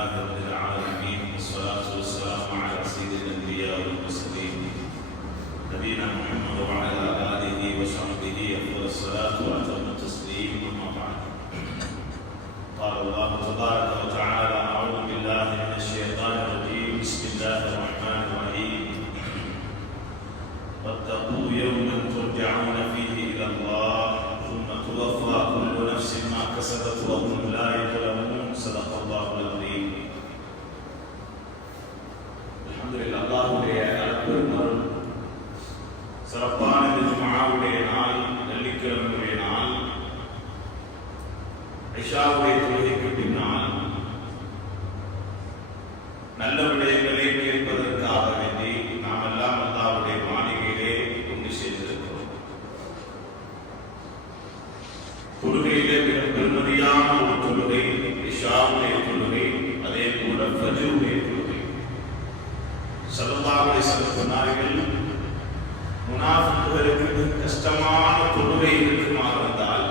لله رب العالمين والصلاة والسلام على سيد الأنبياء والمرسلين نبينا محمد وعلى آله وصحبه أفضل الصلاة وأتم التسليم أما بعد. قال الله تبارك وتعالى: أعوذ بالله من الشيطان الرجيم. بسم الله الرحمن الرحيم. واتقوا يوما ترجعون فيه إلى الله ثم توفى كل نفس ما كسبت وهم لا يظلمون. صدق الله العظيم. الحمد لله. அல்லாஹ்வுடைய அருள் அருள் சிறப்பான ஜும்ஆவுடைய நாள், வெள்ளிக்கிழமையுடைய நாள், இஷாவுடைய தொழுகைக்கு பின்னால் நல்ல விடயங்களை கேட்பதற்காக வேண்டி நாம் எல்லாம் அல்லாஹ்வுடைய மாளிகையிலே ஒன்று சேர்ந்திருக்கிறோம். தொழுகையிலே மிக பெருமதியான ஒரு தொழுகை இஷாவுடைய தொழுகை, அதே போல ஃபஜ்ருடைய தொழுகை. ஸல்லல்லாஹு அலைஹி வஸல்லம் சொன்னார்கள், முனாஃபிக்குகளுக்கு கஷ்டமான தொழுகை இருக்குமாக இருந்தால்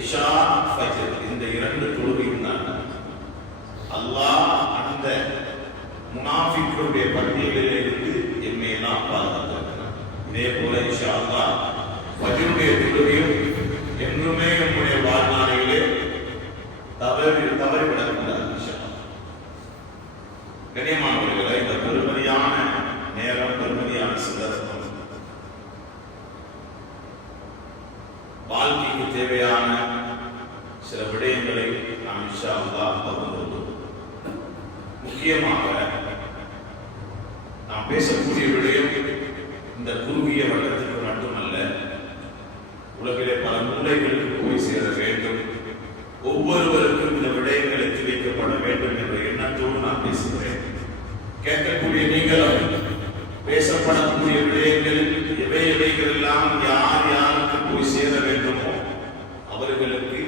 இஷா ஃபஜ்ர் இந்த இரண்டு தொழுகையும் தான். அல்லாஹ் அந்த முனாஃபிக்குடைய பட்டியலில் இருந்து எம்மை எல்லாம் பாதுகாத்திருக்கிறார். இதே போல இன்ஷா அல்லாஹ் ஃபஜ்ருடைய தொழுகையும் என்றுமே நம்முடைய வாழ்நாளிலே தவறிவிடக்கூடாது. கண்ணியமானவர்களை, இந்த பெருமதியான நேரம், பெருமதியான சந்தர்ப்பம், வாழ்க்கைக்கு தேவையான சில விடயங்களை நாம் இன்ஷா அல்லாஹ் பகிர்ந்துள்ளோம். முக்கியமாக நாம் பேசக்கூடிய விடயம் இந்த குறுகிய வட்டத்திற்கு மட்டுமல்ல, உலகிலே பல மூலைகளுக்கு போய் சேர வேண்டும், ஒவ்வொருவருக்கும் இந்த விடயங்கள் எத்தி வைக்கப்பட வேண்டும் என்ற எண்ணத்தோடு நான் பேசுகிறேன். கேட்கக்கூடிய நீங்களும் பேசப்படக்கூடிய விடயங்கள் எவைகள் எல்லாம் யார் யாருக்கு போய் சேர வேண்டுமோ அவர்களுக்கு,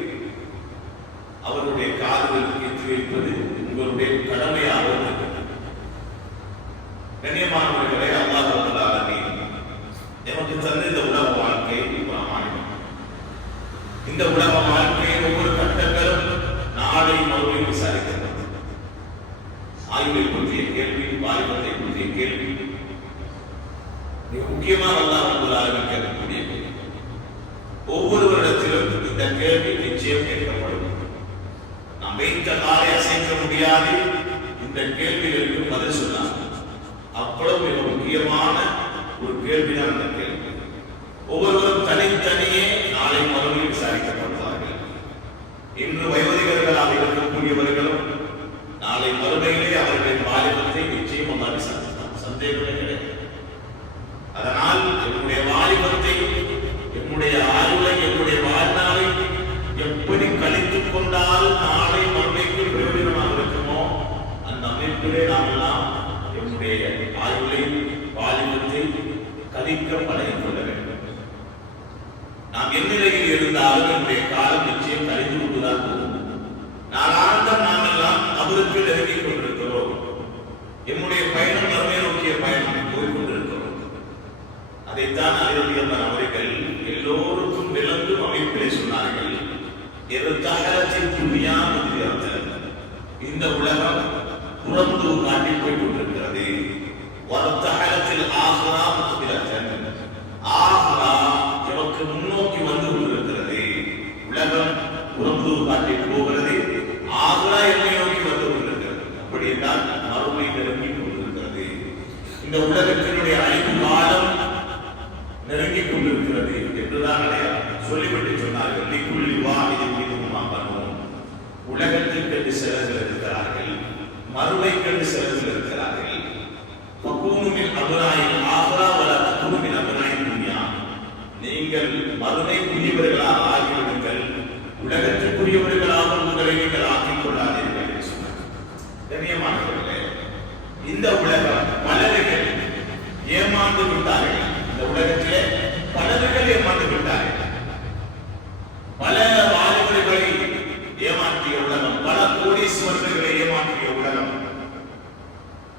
அவருடைய காதுகளுக்கு எத்தி வைப்பது உங்களுடைய கடமையாக இருக்கிறது. கண்ணியமானவர்களே, அல்லாஹ் ரப்பல் ஆலமீன் நமக்கு தந்த இந்த உலக வாழ்க்கை பிரமாணம். இந்த உலக வாழ்க்கையின் ஒவ்வொரு கட்டங்களும் நாளை மறுபடியும் விசாரிக்கிறது. ஆய்வை பற்றிய கேள்வி, வாலிபத்தை பற்றிய கேள்வி மிக முக்கியமாக அல்லாஹ் ரப்பல் ஆலமீன் கேட்கக்கூடிய கேள்வி. ஒவ்வொருவரிடத்திலும் இந்த கேள்வி நிச்சயம் கேட்கப்படும். நாம் வைத்த காலை அசைக்க முடியாது, இந்த கேள்விகளுக்கு பதில் சொன்னார். அவ்வளவு மிக முக்கியமான ஒரு கேள்விதான் அந்த கேள்வி. ஒவ்வொருவரும் தனித்தனியே நாளை மறுபடியும் விசாரிக்கப்படுவார்கள். இன்று வயோதிகர்களாக இருக்கக்கூடியவர்களும் நாளை மறுமையிலே அவர்களின் வாலிபத்தை நிச்சயம் அல்லாஹ் விசாரிப்பார். சந்தேகமே கிடையாது. அதனால் என்னுடைய வாலிபத்தை, என்னுடைய ஆயுளை, என்னுடைய வாழ்நாளை எப்படி கழித்துக் கொண்டால் நாளை மறுமைக்கு பிரயோஜனமாக இருக்குமோ அந்த அமைப்பிலே நாம் எல்லாம் என்னுடைய ஆயுளை, வாலிபத்தை கழிக்க பழகிக் கொள்ள வேண்டும். நாம் எந்நிலையில் இருந்தாலும் என்னுடைய காலம் நிச்சயம் கழிந்து கொண்டுதான் போகும். நாளாந்தம் நாம் எல்லாம் அவருக்கு நெருங்கிக் கொண்டிருக்கிறோம். என்னுடைய பயணம் மறுமை நோக்கிய பயணம் போய்கொண்டிருக்கிறோம். அதைத்தான் அறிவியல் அவர்கள் எல்லோருக்கும் விளங்கும் அமைப்பிலே சொன்னார்கள். இந்த உலகம் புறந்து காட்டி போய் கொண்டிருக்கிறது. எமக்கு முன்னோக்கி வந்து கொண்டிருக்கிறது. உலகம் புறந்து காட்டி போகிறது, ஆக்ரா என்னை நோக்கி வந்து கொண்டிருக்கிறது. அப்படி என்றால் மறுமை நெருங்கி கொண்டிருக்கிறது. இந்த உலகத்தினுடைய அழிவு காலம் நெருங்கிக் கொண்டிருக்கிறது என்றுதான் சொல்லிவிட்டு சொன்னார்கள். உலகத்திற்கு சிலர்கள் இருக்கிறார்கள், மறுமைக்கு சிலர்கள் இருக்கிறார்கள். நீங்கள் மறுமைக்குரியவர்களாக ஆகிவிடுங்கள், உலகத்திற்குரியவர்களாக உங்களை நீங்கள் ஆக்கிக் கொள்ளாதீர்கள் என்று சொன்னார். கண்ணியமானவர்களே, இந்த உலகம் பலர்கள் ஏமாந்து விட்டார்கள். இந்த உலகத்திலே பலர்கள் ஏமாந்து விட்டார்கள். பல வாலிபர்களை ஏமாற்றிய உலகம், பல கோடீஸ்வரர்களை ஏமாற்றிய உலகம்,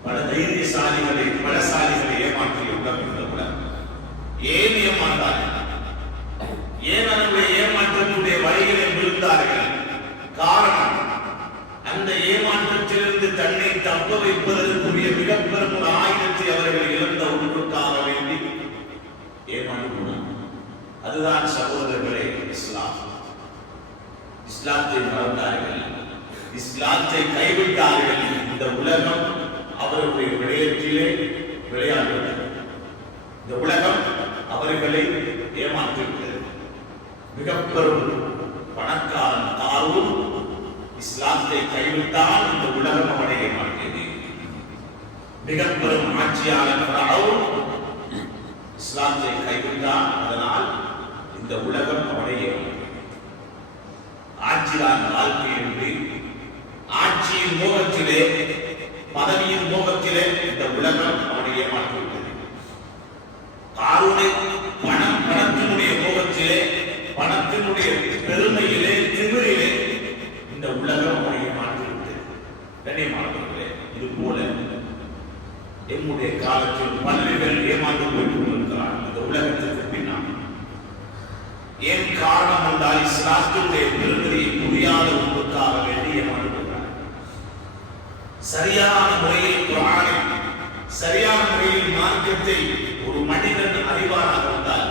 பல தைரியசாலிகளை, பலசாலிகளை ஏமாற்றிய உலகம் இந்த உலகம். ஏன் ஏமாந்தார்கள்? ஏன் அவருடைய ஏமாற்றத்துடைய வழிகளை விழுந்தார்கள்? காரணம், அந்த ஏமாற்றத்தில் தன்னை தப்ப வைப்பதற்குரிய மிகப்பெரும் ஒரு ஆயுதத்தை அவர்கள் இழந்த ஒன்றுக்காக வேண்டி ஏமாந்து போனார். அதுதான் சகோதரர்களே இஸ்லாம். இஸ்லாத்தை மறந்தார்கள், இஸ்லாத்தை கைவிட்டார்கள். இந்த உலகம் அவர்களுடைய விடயத்திலே விளையாடுகிறது. இந்த உலகம் அவர்களை ஏமாற்றிவிட்டது. மிகப்பெரும் பணக்காரன் தாரூன் இஸ்லாத்தை கைவிட்டால் இந்த உலகம் அவனை ஏமாற்றியது. மிகப்பெரும் ஆட்சியாளர் ஃபிரௌன் இஸ்லாத்தை கைவிட்டான், அதனால் இந்த உலகம் அவனை ஏமாற்றியது. ஆட்சிதான் வாழ்க்கை என்று ஆட்சியின் மோகத்திலே, பதவியின் மோகத்திலே இந்த உலகம் அவனை ஏமாற்றிவிட்டது. காரூனை பணத்தினுடைய மோகத்திலே, பணத்தினுடைய பெருமையிலே, திமிரிலே இந்த உலகம் அவனை ஏமாற்றிவிட்டது. கண்ணியமானவர்களே, இது போல எம்முடைய காலத்தில் பல்வேறு ஏமாந்து போய்க் கொண்டிருக்கிறார் இந்த உலகத்திற்கு பின்னால். ஏன் காரணம் என்றால் இஸ்லாத்தினுடைய பெருமையை புரியாத ஒன்றுக்காக வேண்டி ஏமாறுகிறார். சரியான முறையில் குர்ஆனை, சரியான முறையில் மார்க்கத்தை ஒரு மனிதன் அறிவாராக இருந்தால்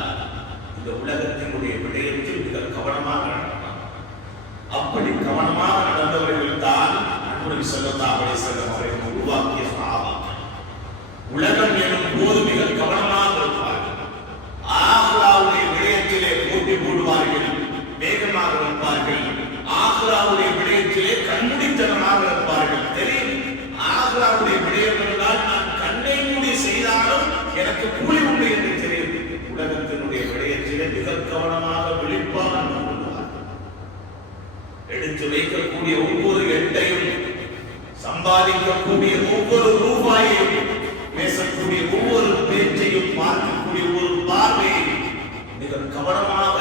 இந்த உலகத்தினுடைய விடயத்தில் மிக கவனமாக நடப்பார். அப்படி கவனமாக நடந்தவர்கள் தான் அன்புடன் ஸல்லல்லாஹு அலைஹி வஸல்லம் அவர்கள் உருவாக்கிய சஹாபாக்கள். உலகம் எனும் போது மிக கவனமாக இருப்பார்கள். ஆகிராவுடைய விடயத்திலே போட்டி போடுவார்கள், வேகமாக இருப்பார்கள். ஆகிராவுடைய விடயத்திலே கண்மூடித்தனமாக இருப்பார்கள். தெரியும், ஆகிராவுடைய விடயம் என்றால் நான் கண்ணை மூடி செய்தாலும் எனக்கு கூலி உண்டு என்று தெரியும். உலகத்தினுடைய விடயத்திலே மிக கவனமாக விழிப்பாக எடுத்து வைக்கக்கூடிய ஒவ்வொரு எட்டையும், சம்பாதிக்கக்கூடிய ஒவ்வொரு ரூபாயையும், பேசக்கூடிய ஒவ்வொரு பேச்சையும், பார்க்கக்கூடிய ஒரு பார்வையை மிக கவனமாக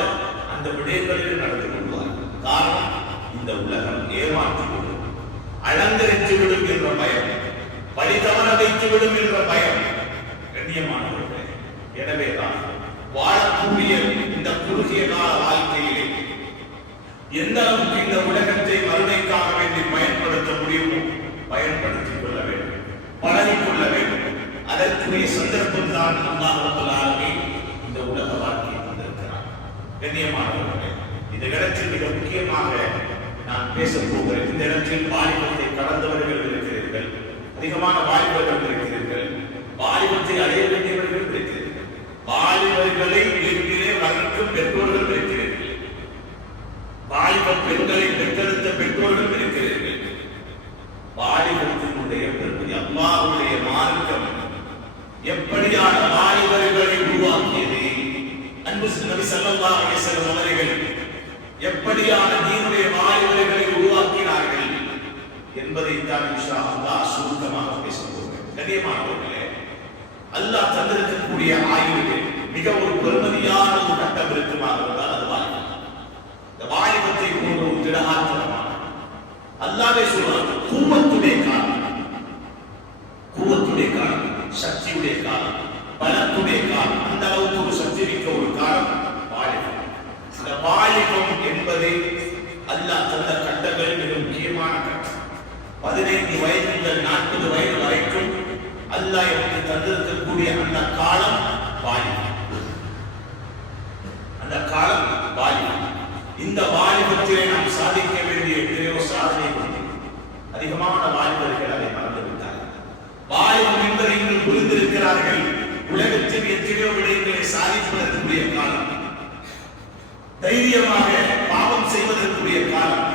அந்த விடயங்களில் நடந்து கொள்வார். காரணம், இந்த உலகம் ஏமாற்றிவிடும், அலங்கரித்துவிடும் என்ற பயம், வழி தவற வைத்துவிடும் என்ற பயம். கண்ணியமானவர்களே, எனவேதான் வாழக்கூடிய இந்த குறுகிய கால வாழ்க்கையிலே எந்த அளவுக்கு இந்த உலகத்தை மறுமைக்காக வேண்டி பயன்படுத்த முடியுமோ பயன்படுத்திக் கொள்ள வேண்டும், பழகிக் கொள்ள வேண்டும். அதற்குரிய சந்தர்ப்பம் தான் அல்லாஹ் ரப்பல் ஆலமீன் இந்த உலக வாழ்க்கையை தந்திருக்கிறார். கண்ணியமானவர்களே, இந்த இடத்தில் மிக முக்கியமாக நான் பேசப் போகிறேன். இந்த இடத்தில் வாலிபத்தை கடந்தவர்கள் இருக்கிறீர்கள், அதிகமான வாலிபர்கள் இருக்கிறீர்கள், வாலிபத்தை அடைய வேண்டியவர்கள் இருக்கிறீர்கள், வாலிபர்களை வீட்டிலே வளர்க்கும் பெற்றோர்கள் இருக்கிறீர்கள், வாலிப பெண்களை பெற்றெடுத்த பெற்றோர்கள் இருக்கிறீர்கள். வாலிபத்தினுடைய பெருமை, அல்லாஹ்வுடைய மார்க்கம் எப்படியான வாலிபர்களை உருவாக்கியது, அன்பு நபி ஸல்லல்லாஹு அலைஹி வஸல்லம் அவர்கள் எப்படியான தீனுடைய வாலிபர்களை உருவாக்கினார்கள் என்பதை தான் இன்ஷா அல்லாஹ் சுருக்கமாக பேசப் போகிறேன். கண்ணியமானவர்களே, அல்லாஹ் தந்திருக்கக்கூடிய ஆயுளில் மிக ஒரு பெருமதியான ஒரு கட்டம் இருக்குமாக இருந்தால் அது வாலிபம். இந்த வாலிபத்தை போன்ற ஒரு திடகாத்திரமான அல்லாஹ்வே சொல்றார், கூவத்துடைய காலம், கூவத்துடைய காலம், சக்தியுடைய காலம், பலத்துடைய காலம், அந்த அளவுக்கு ஒரு சக்தி மிக்க ஒரு காலம் வாலிபம். இந்த வாலிபம் என்பது அல்லாஹ் தந்த கட்டங்கள் மிக முக்கியமான கட்டம். 15 வயது முதல் 40 வயது வரைக்கும் அல்லாஹ் எனக்கு தந்திருக்கக்கூடிய அந்த காலம் வாலிபம். அந்த காலம் வாலிபம். இந்த வாலிபத்திலே நாம் சாதிக்க வேண்டிய எத்தனையோ சாதனை உண்டு. அதிகமான வாலிபர்கள் அதை மறந்துவிட்டார்கள். வாலிபம் என்பதை நீங்கள் புரிந்திருக்கிறார்கள். உலகத்தில் எத்தனையோ விடயங்களை சாதிப்பதற்குரிய காலம், தைரியமாக பாவம் செய்வதற்குரிய காலம்,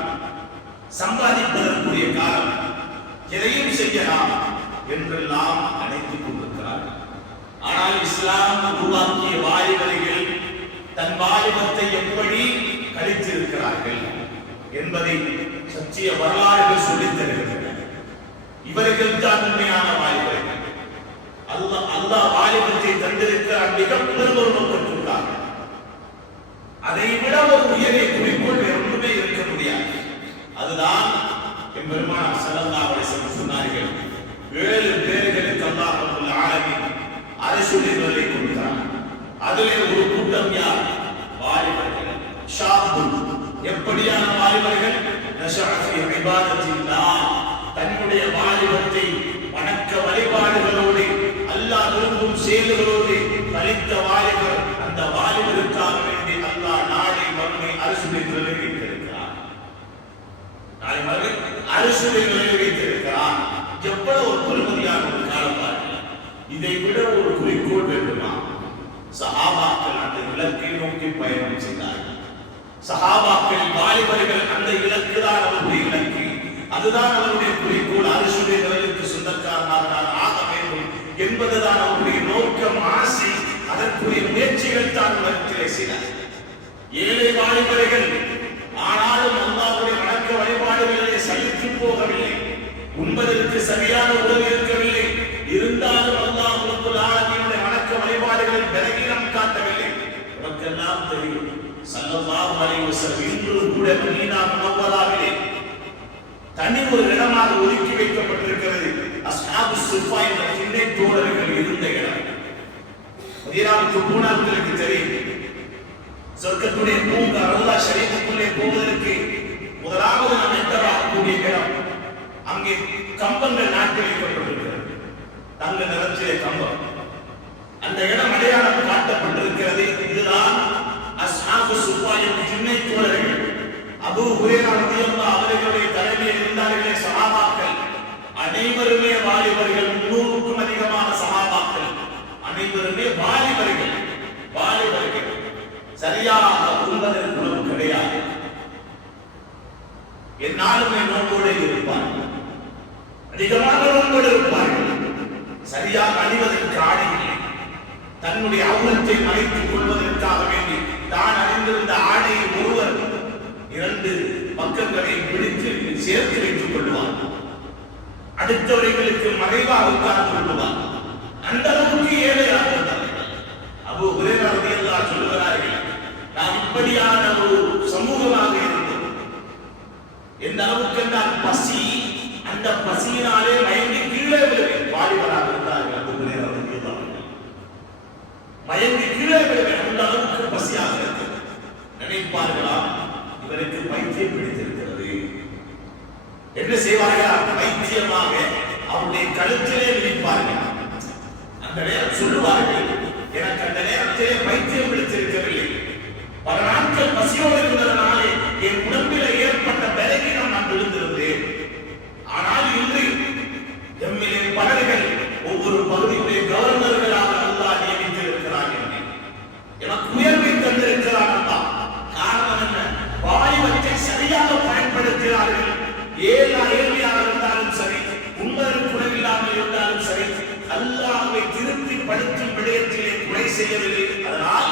சம்பாதிப்பதற்குரிய காலம், எதையும் செய்யலாம் என்றெல்லாம் நினைத்துக் கொண்டிருக்கிறார்கள். ஆனால் இஸ்லாம் உருவாக்கிய வாலிபர்கள் தன் வாலிபத்தை எப்படி கழித்திருக்கிறார்கள் என்பதை சத்திய வரலாறுகள் சொல்லித் தருகின்றன. இவர்கள் தான் உண்மையான வாலிபர்கள். அல்லாஹ் வாலிபத்தை தந்திருக்கிறார் மிகப்பெரும் ஒரு நோக்கத்திற்காக. அதை விட ஒரு உயரிய குறிக்கோள் ஒன்றுமே இருக்க முடியாது. அதுதான் பெருமானார் ஸல்லல்லாஹு அலைஹி வஸல்லம் சொன்னார்கள், 7 பேர்களுக்கு அல்லாஹ் ரப்பல் ஆலமீன் அரசுகளை கொடுத்தார். அதிலே ஒரு கூட்டம் யார்? வாலிபர்கள். ஷாபுல், எப்படியான வாலிபர்கள்? நஷஅ ஃபீ இபாதத்தில்லாஹ், தன்னுடைய வாலிபத்தை வணக்க வழிபாடுகளோடு அல்லாஹ் விரும்பும் செயல்களோடு கழித்த வாலிபர், அந்த வாலிபருக்காக வேண்டி அல்லாஹ் நாளை மறுமை அரசுரை நிறைவேற்றிருக்கிறார். நாளை மறுமை அரசுரை நிறைவேற்றிருக்கிறார். எவ்வளவு ஒரு பெருமதியான ஒரு காலப்பாடு! இதை விட ஒரு குறிக்கோள் வேண்டுமா? சஹாபாக்கள் அந்த இலக்கை நோக்கி பயணம் செய்தார்கள். சஹாபாக்கள் வாலிபர்கள் அந்த இலக்கு தான் அவருடைய இலக்கு, அதுதான் அவருடைய குறிக்கோள். அரசுடைய நிலைக்கு சொந்தக்காரனாக ஆக வேண்டும் என்பதுதான் அவருடைய நோக்கம், ஆசை. அதற்குரிய முயற்சிகள் தான் உலகத்திலே செய்தார். ஏழை வாலிபர்கள் ஆனாலும் அல்லாஹ்வுடைய வணக்க வழிபாடுகளிலே சலித்து போகவில்லை. உண்பதற்கு சரியான உணவு இருக்கவில்லை. இருந்தாலும் அல்லாஹ் ரப்பல் ஆலமீனுடைய வணக்க வழிபாடுகளில் பலகீனம் காட்டவில்லை. நமக்கெல்லாம் தெரியும், ஸல்லல்லாஹு அலைஹி வஸல்லம் இன்று கூட மதீனா முனவ்வராவிலே தனி ஒரு இடமாக ஒதுக்கி வைக்கப்பட்டிருக்கிறது. அஸ்ஹாபு சுஃபா என்ற திண்ணை தோழர்கள் இருந்த இடம். மதீனாவுக்கு போனால் உங்களுக்கு தெரியும், சொர்க்கத்துடைய பூங்கா ரவுலா ஷரீஃபுக்குள்ளே போவதற்கு முதலாவது நாம் என்டர் ஆகக்கூடிய இடம். அங்கே கம்பங்கள் நாட்டி வைக்கப்பட்டிருக்கிறது, தங்க நிறத்திலே கம்பம். அந்த இடம் அடையாளம் காட்டப்பட்டிருக்கிறது. இதுதான் அஸ்ஹாபு சுஃபா என்ற திண்ணை தோழர்கள். அபூ ஹுரைரா ரலியல்லாஹு அவர்களுடைய தலைமையில் இருந்தார்களே சஹாபாக்கள், அனைவருமே வாலிபர்கள். 300க்கும் அதிகமான சஹாபாக்கள் அனைவருமே வாலிபர்கள். சரியாக உண்பதற்கு உணவு கிடையாது. என்னாலுமே நோக்கோடு இருப்பார்கள், அதிகமாக நோக்கோடு இருப்பார்கள். சரியாக அணிவதற்கு ஆடை இல்லை. தன்னுடைய அவுரத்தை மறைத்துக் கொள்வதற்காக வேண்டி தான் அணிந்திருந்த ஆடையை ஒருவர் 2 பக்கங்களை பிடித்து சேர்த்து வைத்துக் கொள்வார். அடுத்தவர்களுக்கு மறைவாக உட்கார்ந்து கொள்வார். அந்த அளவுக்கு ஏழையாக இருந்தார்கள். அபூ ஹுரைரா ரலியல்லாஹு சொல்கிறார்கள், நாம் இப்படியான ஒரு சமூகமாக இருந்தோம். எந்த அளவுக்கு என்றால் பசி, அந்த பசியினாலே மயங்கி கீழே விழுவேன். வாலிபராக இருந்தார்கள் அபூ ஹுரைரா ரலியல்லாஹு மயங்கி கீழே விழுவேன். அந்த அளவுக்கு பசியாக இருக்கிறது. நினைப்பார்களா, இவருக்கு பைத்தியம் பிடித்திருக்கிறது. என்ன செய்வார்களா? பைத்தியமாக அவருடைய கழுத்திலே விழிப்பார்கள். அந்த நேரம் சொல்லுவார்கள், எனக்கு அந்த நேரத்திலே பைத்தியம் பிடித்திருக்கவில்லை. பல நாட்கள் பசியோடு இருந்ததனாலே என் உடம்பில் ஏற்பட்ட பலகீனம் நான் விழுந்திருந்தேன். ஆனால் இன்று எம்மிலே பலர்கள் ஒவ்வொரு பகுதியுடைய கவர்னர்களாக அல்லாஹ் நியமித்திருக்கிறார்கள். எனக்கு உயர்வை தந்திருக்கிறார் அல்லாஹ். காரணம் என்ன? வாலிபத்தை சரியாக பயன்படுத்தினார்கள். ஏழ்மையாக இருந்தாலும் சரி, உண்மையில் குறைவில்லாமல் இருந்தாலும் சரி, அல்லாஹ்வை திருப்தி படுத்தும் விடயத்திலே குறை செய்யவில்லை. அதனால்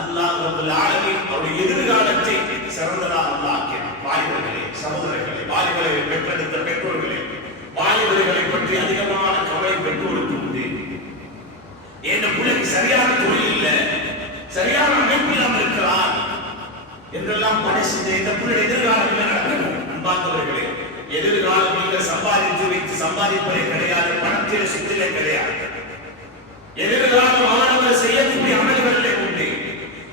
அல்லாஹ் ரப்பல் ஆலமீன் அவருடைய எதிர்காலத்தை சிறந்ததாக ஆக்கினார். வாலிபர்களே, சகோதரர்களே, வாலிபர்களை பெற்றெடுத்த பெற்றோர்களே, வாலிபர்களை பற்றி அதிகமான கவலை பெற்றோருக்கு உண்டு. என் பிள்ளைக்கு சரியான தொழில் இல்லை, சரியான அமைப்பு இல்லாமல் இருக்கிறார் என்றெல்லாம் பரிசு இந்த பிள்ளை எதிர்காலம் நடக்கணும். அன்பார்ந்தவர்களே, எதிர்காலம் நீங்கள் சம்பாதித்து வைத்து சம்பாதிப்பதே கிடையாது, பணத்திலே சுத்திலே கிடையாது. எதிர்காலம் அவரவர் செய்யக்கூடிய அமல்களிலே உண்டு,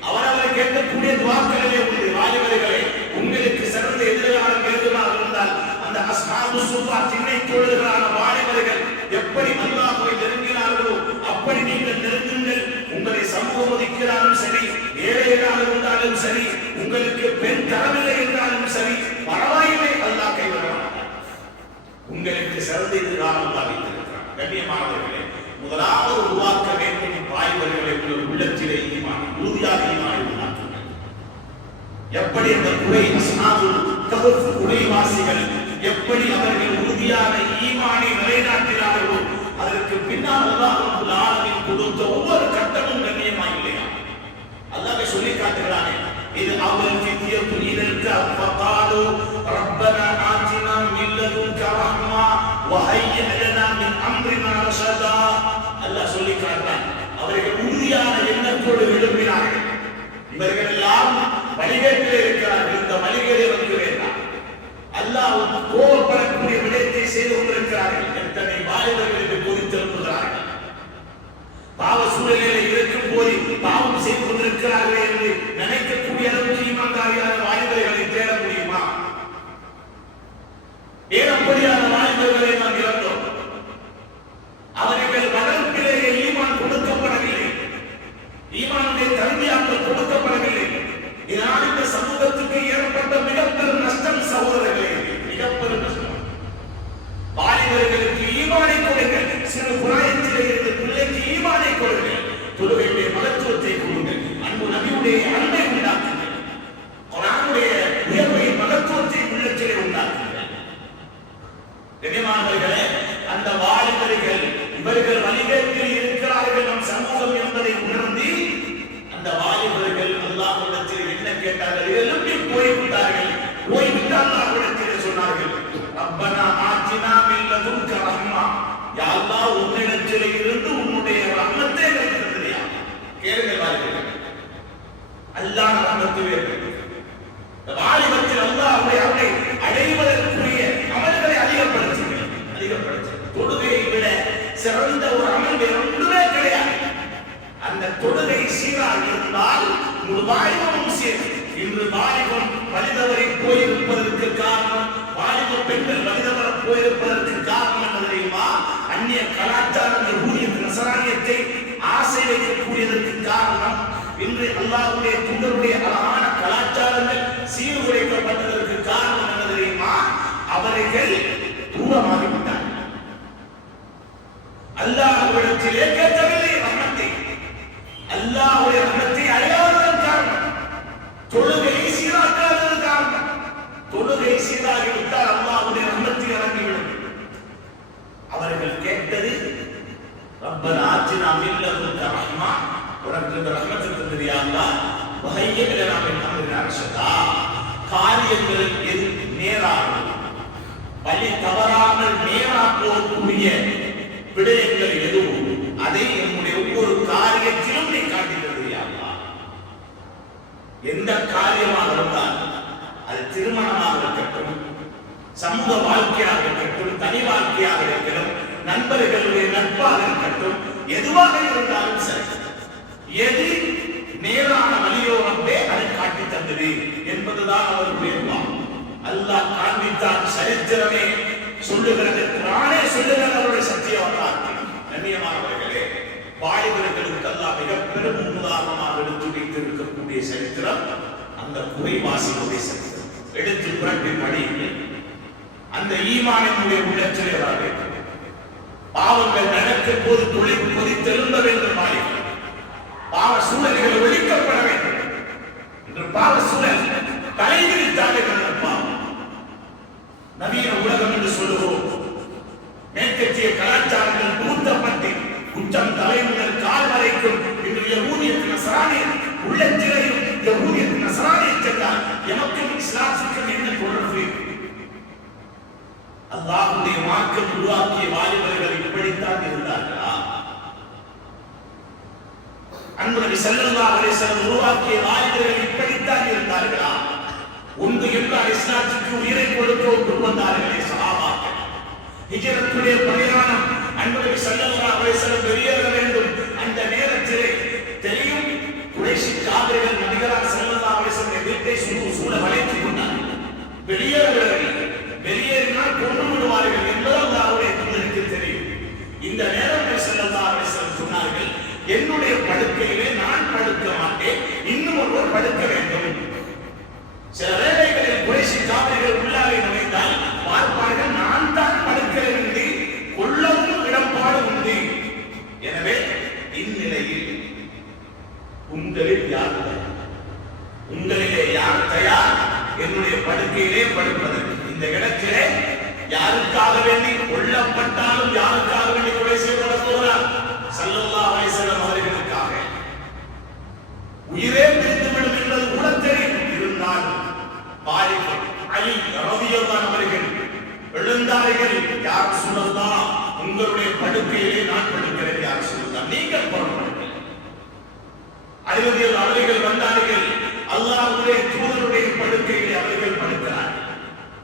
அவரவர் கேட்கக்கூடிய துவாக்களிலே உண்டு. வாலிபர்களே, உங்களுக்கு சிறந்த எதிர்காலம் வேண்டுமாக இருந்தால் அந்த அஸ்ஹாபு சுஃபா திண்ணை தோழர்களான வாலிபர்கள் எப்படி அல்லாஹ்வை நெருங்கினார்களோ அப்படி நீங்கள் நெருங்குங்கள். உங்களை சமூகம் ஒதுக்கிறாலும் சரி, ஏழைகளாக இருந்தாலும் சரி, உங்களுக்கு பெண் தரவில்லை என்றாலும் சரி, பரவாயில்லை, அல்லாஹ் கைவிட மாட்டார். உங்களுக்கு சிறந்த எதிர்காலம் வைத்திருக்கிறார். கண்ணியமானவர்களே, முதலாவது உருவாக்க வேண்டும் வாலிபர்களை உள்ளத்திலே ஈமான், உறுதியாக ஈமானை உருவாக்குங்கள். எப்படி அந்த குறை அஸ்ஹாபுல் கஹஃப் குறைவாசிகள் எப்படி அவர்கள் உறுதியான ஈமானை நிலைநாட்டினார்களோ அதற்கு பின்னால் அல்லாஹ் ரப்பல் ஆலமீன் கொடுத்த ஒவ்வொரு கட்டமும் கண்ணியமாக இல்லையா? அல்லாஹ் சொல்லி காட்டுகிறானே, இது அவல் ஃபித்யத்து இலல்க ஃபகாலு ரப்பனா ஆதினா மின் லதுன்க ரஹ்மா வ ஹய்ய லனா மின் அம்ரினா ரஷதா. அல்லாஹ் சொல்லி காட்டுறான், அவர்கள் உறுதியான எண்ணத்தோடு எழும்பினார்கள். இவர்கள் எல்லாம் வழிகேட்டிலே இருக்கிறார்கள், இந்த வழிகேடை வந்து வேண்டாம். அல்லாஹ் கோபப்படக்கூடிய விடயத்தை செய்து கொண்டிருக்கிறார்கள். எத்தனை வாலிபர்களுக்கு போதித்திருக்கிறார்கள். பாவ சூழலில் இருக்கும் போது பாவம் செய்து கொண்டிருக்கிறார்கள் என்று நினைக்கக்கூடிய அளவுக்கு ஈமான்தாரியான வாலிபர்களை தேட முடியுமா? ஏன் அப்படியான வாலிபர்களை கண்ணியமானவர்களே, அந்த வாலிபர்கள் இவர்கள் வழிகேட்டில் இருக்கிறார்கள் நம் சமூகம் என்பதை உணர்ந்து அந்த வாலிபர்கள் அல்லாஹ்விடத்தில் என்ன கேட்டார்கள்? எழுப்பி போய்விட்டார்கள். போய்விட்டு அல்லாஹ்விடத்தில் சொன்னார்கள், ரப்பனா ஆத்தினா மின் லதுன்க ரஹ்மா, யா அல்லாஹ் உன்னிடத்தில் இருந்து உன்னுடைய ரஹ்மத்தை எங்களுக்கு தந்திரியா. கேளுங்கள் வாலிபர்கள், அல்லாஹ் ரஹ்மத்து வேண்டும். வாலிபத்தில் அல்லாஹ் அவரை அடைவதற்குரிய அமல்களை அதிகப்படுத்துங்கள். தொழுகையை விட சிறந்த ஒரு அமல் வேறு ஒன்றுமே கிடையாது. அந்த தொழுகை சீராக இருந்தால் ஒரு வாலிபமும் சேரும். இன்று வாலிபம் வலிதவரை போயிருப்பதற்கு காரணம், வாலிப பெண்கள் வலிதவர போயிருப்பதற்கு காரணம் என்ன தெரியுமா? அந்நிய கலாச்சாரங்கள் ஊழிய நசராணியத்தை ஆசை வைக்கக்கூடியதற்கு காரணம் இன்று அல்லாஹ்வுடைய தூதருடைய அழகான கலாச்சாரங்கள் சீர்குலைக்கப்பட்டதற்கு காரணம் என்ன தெரியுமா? அவர்கள் தூரமாகிவிட்டார்கள். அல்லாஹ்விடத்திலே கேட்கவில்லை ரஹ்மத்தை. அல்லாஹ்வுடைய ரஹ்மத்தை அடையாததன் காரணம் தொழுகை சீராக்காததன் காரணம். தொழுகை சீராகிவிட்டால் அல்லாஹ்வுடைய ரஹ்மத்தை இறங்கிவிடும். அவர்கள் கேட்டது, ரப்பனா ஆத்தினா மின் லதுன்க ரஹ்மா, உனக்கு இந்த ரஹ்மத்தை தந்திரியா அல்லாஹ், வஹய்யிஅ லனா மின் அம்ரினா ரஷதா. காரியங்கள் எது நேராக வழி தவறாமல் நேராக்கக்கூடிய விடயங்கள் எதுவும் அதை நம்முடைய ஒவ்வொரு காரியத்திலும் நீ காட்டுகிறீயா. எந்த காரியமாக இருந்தாலும் அது திருமணமாக இருக்கட்டும், சமூக வாழ்க்கையாக இருக்கட்டும், தனி வாழ்க்கையாக இருக்கட்டும், நண்பர்களுடைய நட்பாக இருக்கட்டும், எதுவாக இருந்தாலும் சரி, எது நேரான வழியோரமே அதை காட்டி தந்தது என்பதுதான் அவருடைய அல்லாஹ் காண்பித்தான். சரித்திரமே சொல்லுகிறது, குர்ஆனே சொல்லுகிறது அவருடைய சத்திய வரலாற்று. கண்ணியமானவர்களே, வாலிபர்களுக்கு அல்லாஹ் மிக பெரும் உதாரணமாக எடுத்து வைத்திருக்கக்கூடிய சரித்திரம் அந்த குறைவாசிகளுடைய சரித்திரம். எடுத்து புரட்டி படியுங்கள். அந்த ஈமானினுடைய உள்ளத்திலே வர வேண்டும். பாவங்கள் நடக்கும் போது துளிர் கொதித்தெழும்ப வேண்டும். வாலிபர்கள் பாவ சூழல்கள் ஒழிக்கப்பட வேண்டும். இன்று பாவ சூழல் தலைவிரித்தாலே பாவம். நவீன உலகம் என்று சொல்லுவோம். மேற்கத்திய கலாச்சாரங்கள் பூத்தப்பட்டு உச்சம் தலை முதல் கால் வரைக்கும் இன்று யஹூதியத் நஸ்ரானிய உள்ளத்திலேயும் யஹூதியத் நஸ்ரானிய சென்றால் எமக்கும் இஸ்லாமுக்கும் என்ன தொடர்பு? அல்லாஹ்வுடைய மார்க்கம் உருவாக்கிய வாலிபர்கள் இப்படித்தான் இருந்தார்களா? அன்பு நபி ஸல்லல்லாஹு அலைஹி வஸல்லம் உருவாக்கிய வாலிபர்கள் இப்படித்தான் இருந்தார்களா? ஒன்று என்றால் இஸ்லாத்துக்கு உயிரை கொடுக்க கொண்டு வந்தார்களே சஹாபாக்கள். ஹிஜ்ரத்துடைய பிரயாணம், அன்பு நபி ஸல்லல்லாஹு அலைஹி வஸல்லம் வெளியேற வேண்டும். அந்த நேரத்திலே தெரியும், குறைஷி காபிர்கள் நபிகளார் ஸல்லல்லாஹு அலைஹி வஸல்லம் வீட்டை சூழ வளைத்துக் கொண்டார்கள். வெளியேறினால் கொண்டு விடுவார்கள் என்பது அல்லாஹ்வுடைய தூதருக்கு தெரியும். இந்த நேரம் நபி ஸல்லல்லாஹு அலைஹி வஸல்லம் சொன்னார்கள், என்னுடைய படுக்கையிலே நான் படுக்க மாட்டேன், இன்னும் ஒருவர் படுக்க வேண்டும். சில வேளைகளில் குறைஷி காபிர்கள் உள்ளாக நுழைந்தால் பார்ப்பார்கள், நான் தான் படுக்கிறேன் என்று கொள்ளவும் இடம்பாடு உண்டு. எனவே இந்நிலையில் உங்களிலே யார் தயார் என்னுடைய படுக்கையிலே படுப்பதற்கு? இந்த இடத்திலே யாருக்காக வேண்டி கொல்லப்பட்டாலும் யாருக்காக வேண்டி கொலை செய்யப்பட போகிறார்? ஸல்லல்லாஹு அலைஹி வஸல்லம் அவர்களுக்காக. உயிரே பிரிந்துவிடும் என்பது கூட தெரியும். இருந்தாலும் வாலிபர் அலி ரலியல்லாஹு அவர்கள் எழுந்தார்கள். யார் ரசூலல்லாஹ், உங்களுடைய படுக்கையிலே நான் படுக்கிறேன். யார் ரசூலல்லாஹ், நீங்கள் புறப்படுங்கள். அலி ரலியல்லாஹு அவர்கள் வந்தார்கள். அல்லாஹ்வுடைய தூதருடைய படுக்கையிலே அவர்கள் படுக்கிறார்கள்.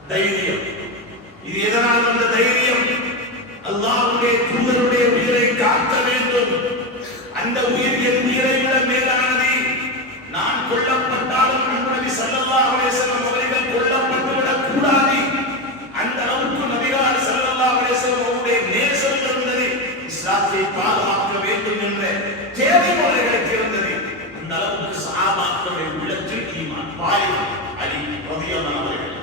தைரியம். இது எதனால் வந்த தைரியம்? அல்லாஹ்வுடைய தூதருடைய உயிரை காக்க வேண்டும். அந்த உயிர் என் உயிரை விட மேலானது. நான் கொல்லப்பட்டாலும் நபி ஸல்லல்லாஹு அலைஹி வஸல்லம் அவர்கள் கொல்லப்பட்டு விடக் கூடாது. அந்த அளவுக்கு நபிகள் ஸல்லல்லாஹு அலைஹி வஸல்லம் அவருடைய நேசம் இருந்தது. இஸ்லாத்தை பாதுகாக்க வேண்டும் என்ற தேவை அவர்களுக்கு இருந்தது. அந்த அளவுக்கு சஹாபாக்களுடைய உள்ளத்தில் ஈமான். வாலிபர் அலி ரலியல்லாஹு அவர்கள்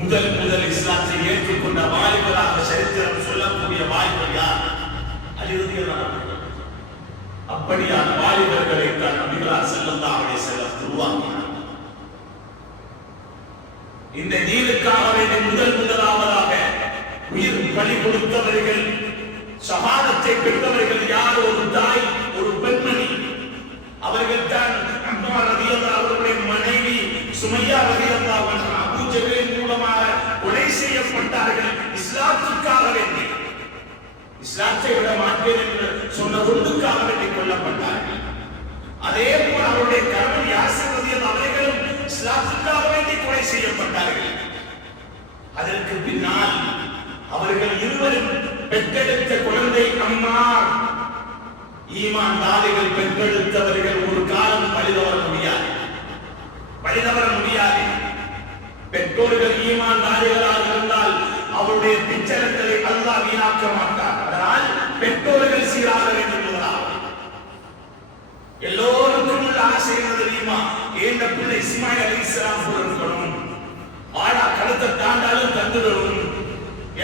முதல் இஸ்லாத்தை ஏற்றுக்கொண்ட வாலிபராக சரித்திரம் சொல்லக்கூடிய வாலிபர் யார்? அலி ரலியல்லாஹு அவர்கள். அப்படியான வாலிபர்களை தான் நபிகளார் ஸல்லல்லாஹு அலைஹி வஸல்லம் உருவாக்கினார். இந்த தீனுக்காக வேண்டி முதலாவதாக உயிர் பலி கொடுத்தவர்கள், ஷஹாதத்தை பெற்றவர்கள் யார்? ஒரு தாய், ஒரு பெண்மணி. அவர்கள் தான் அம்மா ரலியல்லாஹு அவர்களுடைய மனைவி சுமையா ரலியல்லாஹு அன்ஹா. அபூ ஜஹலின் மூலமாக கொலை செய்யப்பட்டார்கள் இஸ்லாத்துக்காக வேண்டி. இஸ்லாத்தை விட மாட்டேன் என்று சொன்ன ஒன்றுக்காக வேண்டி கொல்லப்பட்டார்கள். அதே போல அவருடைய கணவன் யாசிர் ரலியல்லாஹு அவர்களும் இஸ்லாத்துக்காக வேண்டி கொலை செய்யப்பட்டார்கள். அதற்கு பின்னால் அவர்கள் இருவரும் பெற்றெடுத்த குழந்தை அம்மார். ஈமான்தாரிகள் பெற்றெடுத்தவர்கள் ஒரு காலம் பழிதவர முடியாது. பெற்றோர்கள் ஈமான்தாரிகளாக இருந்தால் அவருடைய பிச்சரங்களை அல்லாஹ் வீணாக்க மாட்டார். அதனால் பெற்றோர்கள் சீராக வேண்டும் என்பதால் எல்லோருக்கும் உள்ள ஆசை என்ன தெரியுமா? எந்த பிள்ளை இஸ்மாயில் அலைஹிஸ்ஸலாம் போல இருக்கணும், ஆடா கழுத்தை தாண்டாலும் தந்துடணும்,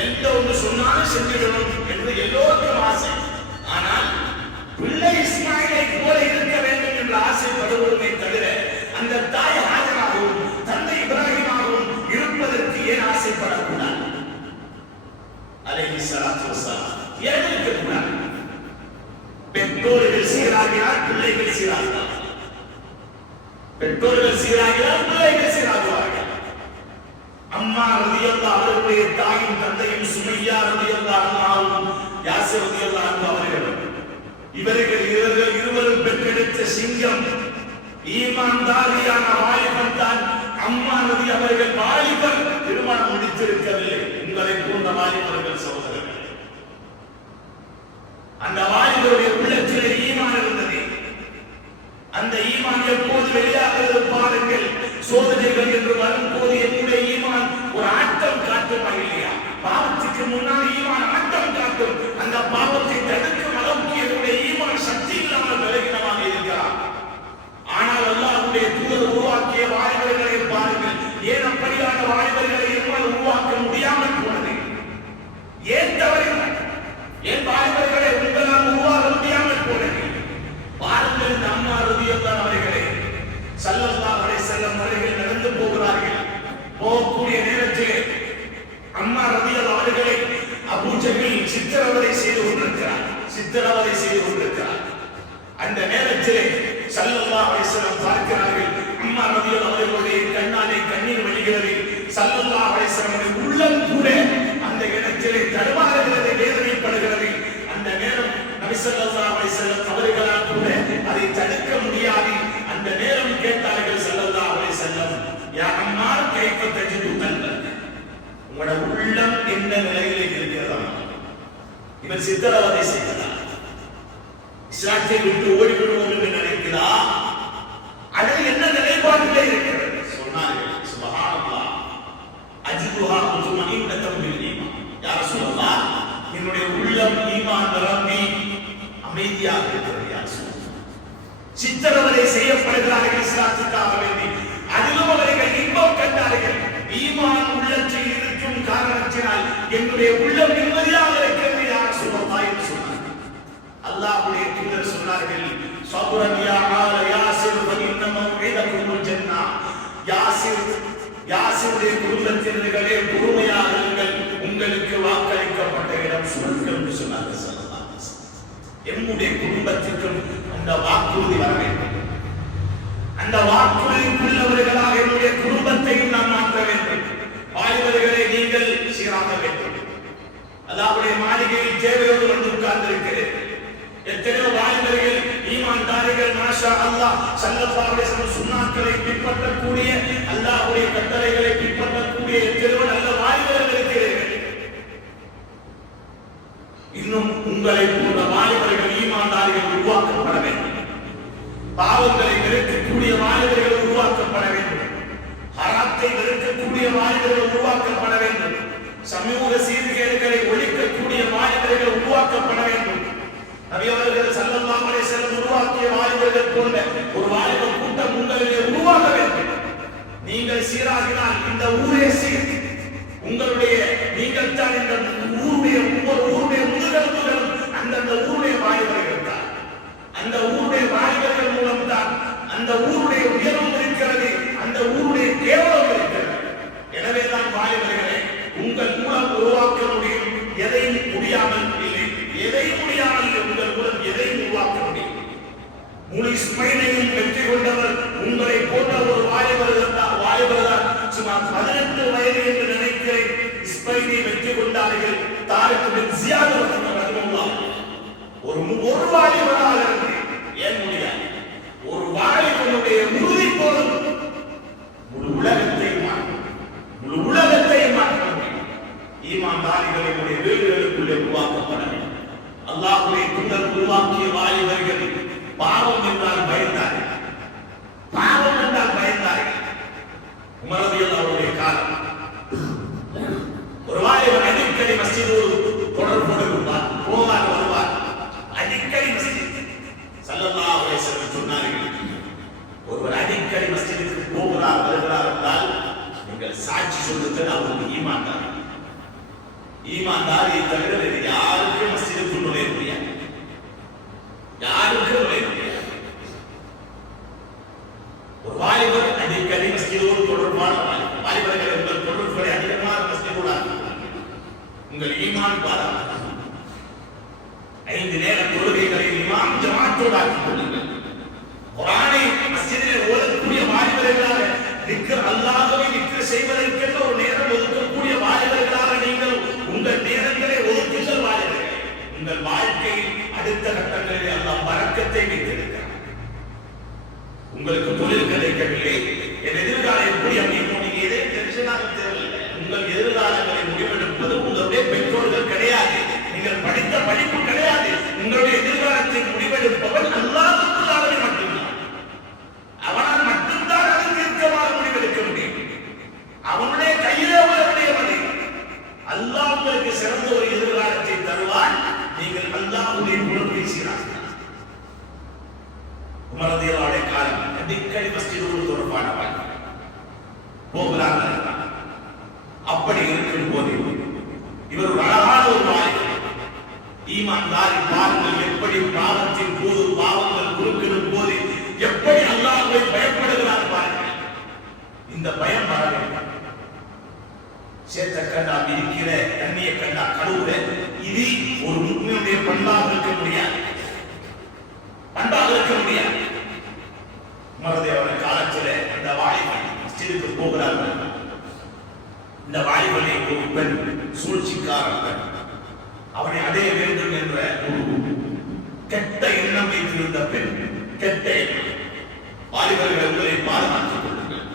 எந்த ஒன்று சொன்னாலும் செஞ்சிடணும் என்று எல்லோருக்கும் ஆசை. ஆனால் பிள்ளை இஸ்மாயிலை போல இருக்க வேண்டும் என்ற ஆசைப்படுவதை தவிர அந்த தாய் ஹாஜராகவும் தந்தை இப்ராஹிமாகவும் இருப்பதற்கு ஏன் ஆசைப்படக்கூடாது? அலைஹிஸ்ஸலாத்து வஸ்ஸலாம் ஏன் இருக்கக்கூடாது? பெற்றோர்கள் சீராகினால் பிள்ளைகள் சீராகிறார், பெற்றோர்கள் சீராகினால் பிள்ளைகள் சீராகுவார்கள். அம்மா ரலியல்லாஹு அவர்களுடைய தாயும் தந்தையும் சுமையா ரலியல்லாஹு அன்ஹாவும் யாசிர் ரலியல்லாஹு அன்ஹு அவர்களும் இவர்கள் இருவரும் பெற்றெடுத்த சிங்கம் ஈமான்தாரியான வாலிபன் தான் அம்மா ரலி அவர்கள். வாலிபர் திருமணம் முடித்திருக்கவில்லை. உங்களை போன்ற வாலிபர்கள் சகோதரர்கள், அந்த வாலிபருடைய உள்ளத்தில் ஈமான் இருந்தது. அந்த ஈமான் எப்போது வெளியாகிறது பாருங்கள். சோதனைகள் என்று வரும்போது என்னுடைய ஈமான் ஒரு ஆட்டம் காட்டுமா இல்லையா? பாவத்துக்கு முன்னால் ஈமான் ஆட்டம் காட்டும். அந்த பாவத்தை தடுக்கும் அளவுக்கு என்னுடைய ஈமான் சக்தி இல்லாமல் விலகினமாக இருக்கிறார். ஆனால் அல்லாஹ்வுடைய தூதர் உருவாக்கிய வாலிபர்களை பாருங்கள். ஏன் அப்படியான வாலிபர்களை என்னால் உருவாக்க முடியாமல் போனது? ஏன் தவறினார்? ஏன் வாலிபர்களை உங்களால் உருவாக்க முடியாமல் போனது? பாருங்கள், இந்த அம்மா ரலியல்லாஹு அவர்களே ஸல்லல்லாஹு அலைஹி வஸல்லம் அவர்கள் நடந்து போகிறார்கள். போகக்கூடிய நேரத்தில் அம்மா ரலியல்லாஹு அவர்களை அபூ ஜஹல் சித்திரவதை செய்து கொண்டிருக்கிறார். அந்த நேரத்தில் ஸல்லல்லாஹு அலைஹி வஸல்லம் பார்க்கிறார்கள். அம்மா ரலியல்லாஹு அவர்களுடைய கண்ணாலே கண்ணீர் வழிகிறது. ஸல்லல்லாஹு அலைஹி வஸல்லம் உள்ளம் கூட அந்த இடத்திலே தடுமாறுகிறது, வேதனைப்படுகிறது. அந்த நேரம் நபி ஸல்லல்லாஹு அலைஹி வஸல்லம் அவர்களால் கூட அதை தடுக்க முடியாது. அந்த நேரம் கேட்டார்கள் ஸல்லல்லாஹு அலைஹி வஸல்லம், யா அம்மா கைஃப தஜிது கல்பக், உங்களுடைய உள்ளம் என்ன நிலையிலே இருக்கிறதா? இவர் சித்திரவதை செய்கிறார், இஸ்லாத்தை விட்டு ஓடிவிடுவோம் என்று நினைக்கிறா, அது என்ன நிலைப்பாட்டிலே இருக்கிறது? சொன்னார்கள், சுப்ஹானல்லாஹ், அஜ்துஹா முத்மஇன்னத்தன் பில் ஈமான். யா ரசூலல்லாஹ், என்னுடைய உள்ளம் ஈமான் நிரம்பி அமைதியாக இருக்கிறது. யா ரசூலல்லாஹ், சித்திரவதை செய்யப்படுகிறார்கள் இஸ்லாத்துக்காக வேண்டி, அதிலும் அவர்கள் இன்பம் கண்டார்கள். ஈமான் உள்ளத்தில் இருக்கும் காரணத்தினால் என்னுடைய உள்ளம் நிம்மதியாக இருக்கிறது. யா ரசூலல்லாஹ் என்று சொன்னார்கள். அல்லாஹ்வுடைய தூதர் சொன்னார்கள், ஸப்ரன் யா ஆல யாசிர் ஃப இன்ன மவ்இதகுமுல் ஜன்னah. யாசிருடைய குடும்பத்தினர்களே பொறுமையாக இருங்கள், உங்களுக்கு வாக்களிக்கப்பட்ட இடம் சொர்க்கம் என்று சொன்னார்கள் ஸல்லல்லாஹு அலைஹி வஸல்லம். என்னுடைய குடும்பத்திற்கும் அந்த வாக்குறுதி வர வேண்டும். அந்த வாக்குறுதிக்குள்ளவர்களாக என்னுடைய குடும்பத்தையும் நாம் மாற்ற வேண்டும். வாலிபர்களே, நீங்கள் சீராக வேண்டும். அல்லாஹ்வுடைய மாளிகையில் தேவையோடு வந்து உட்கார்ந்திருக்கிறேன். எத்தனையோ வாலிபர்கள் ஈமான்தாரிகள் மாஷா அல்லாஹ் ஸல்லல்லாஹு அலைஹி வஸல்லம் சுன்னத்களை பின்பற்றக்கூடிய, அல்லாஹ்வுடைய கட்டளைகளை பின்பற்றக்கூடிய எத்தனையோ நல்ல வாலிபர்கள் இருக்கிறீர்கள். இன்னும் உங்களை போன்ற வாலிபர்கள் ஈமான்தாரிகள் உருவாக்கப்பட வேண்டும். பாவங்களை வெறுக்கக்கூடிய வாலிபர்கள் உருவாக்கப்பட வேண்டும். ஹராத்தை வெறுக்கக்கூடிய வாலிபர்கள் உருவாக்கப்பட வேண்டும். சமூக சீர்கேடுகளை ஒழிக்கக்கூடிய வாலிபர்கள் உருவாக்கப்பட வேண்டும். நபி அவர்கள் ஸல்லல்லாஹு அலைஹி வஸல்லம் உருவாக்கிய வாலிபர்கள் போன்ற ஒரு வாலிப கூட்டம் உங்களிலே உருவாக வேண்டும். நீங்கள் சீராகினால் இந்த ஊரே சீர். உங்களுடைய நீங்கள் தான் இந்த ஊருடைய ஒவ்வொரு ஊருடைய முதுகெலும்புகளும் அந்தந்த ஊருடைய வாலிபர்கள் தான். அந்த ஊருடைய வாலிபர்கள் மூலம் தான் அந்த ஊருடைய உயர்வும் இருக்கிறது, அந்த ஊருடைய கேவலம் இருக்கிறது. எனவே தான் வாலிபர்களே, ஸ்பெயினையும் வெற்றி கொண்டவர் உங்களை போன்ற ஒரு வாலிபர் தான். சுமார் 18 வயது என்று நினைக்கிறேன். ஸ்பெயினை வெற்றி கொண்டார்கள். தாரிக் பின் ஜியாத் ரஹ்மத்துல்லாஹ் ஒரு வாலிபராக இருந்து ஏன் முடியாது? ஒரு வாலிபனுடைய உறுதி போதும் முழு உலகத்தை மாற்றும். ஈமான்தாரிகளுடைய வீடுகளுக்குள்ளே உருவாக்கப்பட வேண்டும். அல்லாஹ்வுடைய தூதர் உருவாக்கிய வாலிபர்கள் பாவம் என்றால் பயந்தார்கள். உமர் ரலியல்லாஹு அவருடைய காலம் ஒரு வாலிபர் அடிக்கடி மஸ்ஜிதோடு தொடர்போடு இருப்பார், போவார் வருவார். அடிக்கடி மஸ்ஜித் ஸல்லல்லாஹு அலைஹி வஸல்லம் சொன்னார்கள், ஒருவர் அடிக்கடி மஸ்ஜிதுக்கு போகிறார் வருகிறார் என்றால் நீங்கள் சாட்சி சொல்லுங்கள் அவருக்கு ஈமான்தாரியை தவிர வேறு யாருக்கும் மஸ்ஜிதுக்குள் நுழைய முடியாது. ஒரு வாலிபர் அடிக்கடி மஸ்ஜிதோடு தொடர்பான வாலிபர்கள் உங்கள் தொடர்புகளை அதிகமாக மஸ்ஜிதோடு உங்கள் ஈமான் பாராட்டு 5 நேர தொழுகைகளை இமாம் ஜமாத்தோடு ஆக்கிக் கொள்ளுங்கள். குர்ஆனை மஸ்ஜிதில் ஓதக்கூடிய வாலிபர்களாக திக்ர் அல்லாஹ்வை திக்ர் செய்வதற்கென்ற ஒரு நேரம் ஒதுக்கக்கூடிய வாலிபர்களாக நீங்கள் உங்கள் நேரங்களை ஒதுக்குங்கள். வாலிபர்களே, உங்கள் வாழ்க்கையில் அடுத்த கட்டங்களில் அல்லாஹ் பரக்கத்தை வைத்திருக்கிறார். உங்களுக்கு தொழில் கிடைக்கவில்லை, என் எதிர்காலம் எப்படி அமையும், நீங்க எதை டென்ஷனாக தேவையில்லை. உங்கள் எதிர்காலங்களை முடிவெடுப்பது உங்களுடைய பெற்றோர்கள் கிடையாது, நீங்கள் படித்த படிப்பு கிடையாது. உங்களுடைய எதிர்காலத்தை முடிவெடுப்பவன் அல்லாஹ்வுக்கு மட்டும்தான். அவனால் மட்டும்தான் அது தீர்க்கமாக முடிவெடுக்க முடியும். அவனுடைய கையிலே உள்ளவனுடைய அல்லாஹ் உங்களுக்கு சிறந்த ஒரு எதிர்காலத்தை தருவான். நீங்கள் அல்லாஹ்வுடைய புறம் பேசுகிறார்கள். உமர் ரலியல்லாஹு அன்ஹு காலம் அடிக்கடி மஸ்ஜிதோடு தொடர்பானவன் போகிறார்கள். அப்படி இருக்கும் போது இவர் ஒரு அழகான ஒரு வாலிபர். ஈமான்தாரி பாருங்கள் எப்படி பாவத்தின் போது பாவங்கள் குறுக்கிடும் போது எப்படி அல்லாஹ்வை பயப்படுகிறார் பாருங்கள். இந்த பயம் வர வேண்டும். சேத்த கண்டா இருக்கிற தண்ணியை கண்டா கழுவுற இது ஒரு முக்மீனுடைய பண்பாக இருக்க முடியாது. மறதியான காலத்தில் அந்த வாலிபன் மஸ்ஜிதுக்கு போகிறார்கள். இந்த வாலிபனை ஒரு பெண் சூழ்ச்சிக்காரர்கள் அவனை அடைய வேண்டும் என்ற கெட்ட எண்ணம் வைத்திருந்த பெண். கெட்ட வாலிபர்கள் உங்களை பாதுகாத்துக் கொள்ளுங்கள்.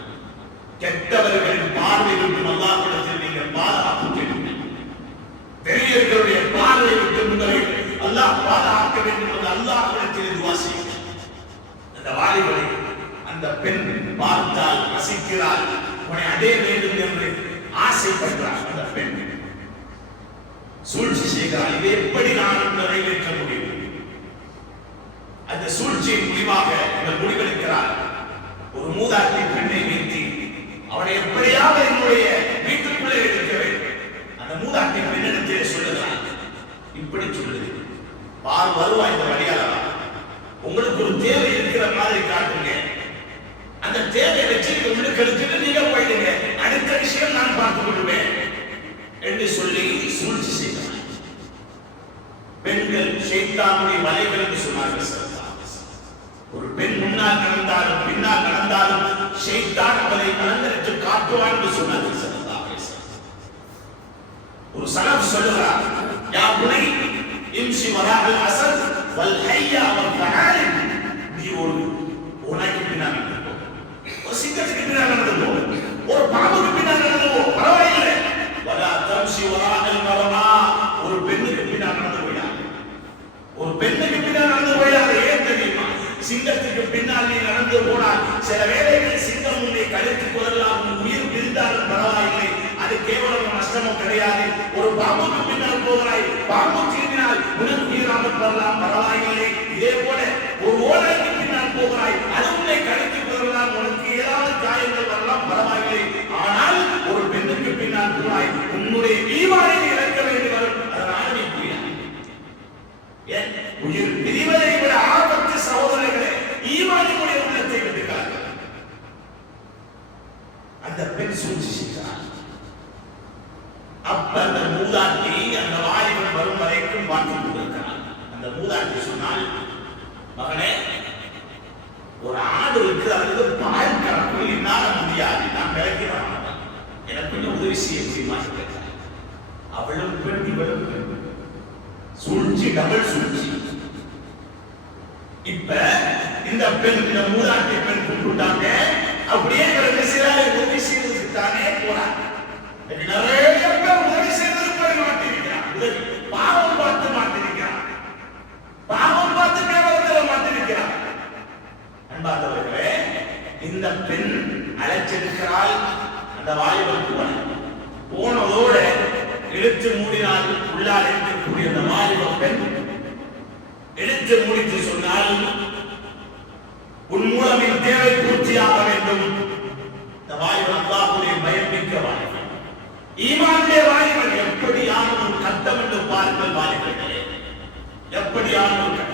கெட்டவர்களின் பார்வை விட்டு அல்லாஹ்விடத்தில் நீங்கள் பாதுகாப்பு கேளுங்கள். பெரியவர்களுடைய பார்வை விட்டு உங்களை அல்லாஹ் பாதுகாக்க வேண்டும் என்று அல்லாஹ்விடத்தில் துஆ செய்யுங்கள். அந்த வாலிபனை அந்த பெண் பார்த்தால் ரசிக்கிறாள், உன்னை அடைய வேண்டும் என்று ஆசைப்படுகிறாள். அந்த பெண் சூழ்ச்சி செய்கிறாள். இதை எப்படி நான் நிறைவேற்ற முடியும்? அந்த சூழ்ச்சியின் முடிவாக இவர் முடிவெடுக்கிறார். ஒரு மூதாட்டி பெண்ணை வைத்து அவனை எப்படியாவது என்னுடைய வீட்டுக்குள்ளே எடுக்க வேண்டும். அந்த மூதாட்டி பெண்ணிடத்திலே சொல்லுகிறார், இப்படி சொல்லுது, பார் வருவாய் இந்த வழியாளா, உங்களுக்கு ஒரு தேவை இருக்கிற மாதிரி காட்டுங்க, அந்த தேவையை வச்சு உங்களுக்கு எடுத்துட்டு நீங்க போயிடுங்க, அடுத்த விஷயம் நான் பார்த்துக் கொள்வேன் என்று சொல்லி சூழ்ச்சி செய்தார். பெண்கள் ஷைத்தானுடைய வலைகள் என்று சொன்னார்கள். ஒரு பெண் முன்னால் நடந்தாலும் பின்னால் நடந்தாலும் ஷைத்தான் அவளை கலந்தரித்து காட்டுவான் என்று சொன்னார்கள். ஒரு சலஃப் சொல்லுகிறார், யா புனை இம்ஷி வராஹல் அஸத் வல் ஹய்யா வல் தஆலிம், நீ ஒரு உனக்கு பின்னால் நடந்து போ, ஒரு சிங்கத்துக்கு பின்னால் நடந்து போ, ஒரு பாம்புக்கு பின்னால் நடந்து போ, பரவாயில்லை. வலா தம்ஷி வராஹல் மரமா, ஒரு பெண்ணுக்கு பின்னால் நடந்து போயா, ஒரு பெண்ணுக்கு பின்னால் நடந்து போயா. ஏன் தெரியுமா? சிங்கத்துக்கு பின்னால் நீ நடந்து போனால் சில வேளைகளில் சிங்கம் உன்னை கழித்துக் கொள்ளலாம், உயிர் பிரிந்தாலும் பரவாயில்லை, அது கேவலம் நஷ்டமும் கிடையாது. ஒரு பாம்புக்கு பின்னால் போகிறாய், பாம்பு தீண்டினால் உனக்கு உயிராமல் வரலாம், பரவாயில்லை. இதே போல ஒரு ஓலைக்கு பின்னால் போகிறாய், அது உன்னை கழித்துக் கொள்ளலாம், உனக்கு ஏதாவது காயங்கள் வரலாம், பரவாயில்லை. ஆனால் ஒரு பெண்ணுக்கு பின்னால் போகிறாய், உன்னுடைய ஈமானை இழக்க வேண்டி வரும். அதனால நீ புரியாது. ஏன் உயிர் பிரிவதை விட ஆபத்து சகோதரர்களே ஈமானினுடைய உள்ளத்தை விட்டுகிறார்கள். அந்த பெண் சூழ்ச்சி செய்கிறார். அப்ப அந்த மூதாட்டி அந்த வாலிபன் வரும் வரைக்கும் பார்த்துக் கொண்டிருக்கிறார். அந்த மூதாட்டி சொன்னால், மகனே ஒரு ஆடு இருக்கு, அதுக்கு பால் கறக்கும், என்னால முடியாது, நான் விளக்கிறேன், எனக்கு கொஞ்சம் உதவி செய்ய முடியுமா கேட்டார். அவளும் பெண் இவளும் பெண், சூழ்ச்சி, டபுள் சூழ்ச்சி. இப்ப இந்த பெண், இந்த மூதாட்டி பெண் கூப்பிட்டாங்க, அப்படியே இவருக்கு சிறாரை உதவி செய்வதற்கு தானே போறாங்க. நிறைய பேர் உதவி செய்வதற்கு போய் மாட்டிருக்கிறார், உதவி பாவம் பார்த்து மாட்டிருக்கிறார், பாவம் பார்த்து கேவலத்தில் மாட்டிருக்கிறார். அன்பார்ந்தவர்களே, இந்த பெண் அழைச்சிருக்கிறாள். அந்த வாலிபன் போனதோட இழுத்து மூடினால் உள்ளால் இருக்கக்கூடிய அந்த வாலிப பெண் இழுத்து மூடித்து சொன்னால், உன் மூலம் என் தேவை பூர்த்தியாக வேண்டும். இந்த வாலிபன் அல்லாஹ்வுடைய பயம் மிக்க வாலிபன், ஈமானுடைய வாலிபன். எப்படியான ஒரு கட்டம் என்று பாருங்கள் வாலிபர்களே, எப்படியான ஒரு கட்டம்.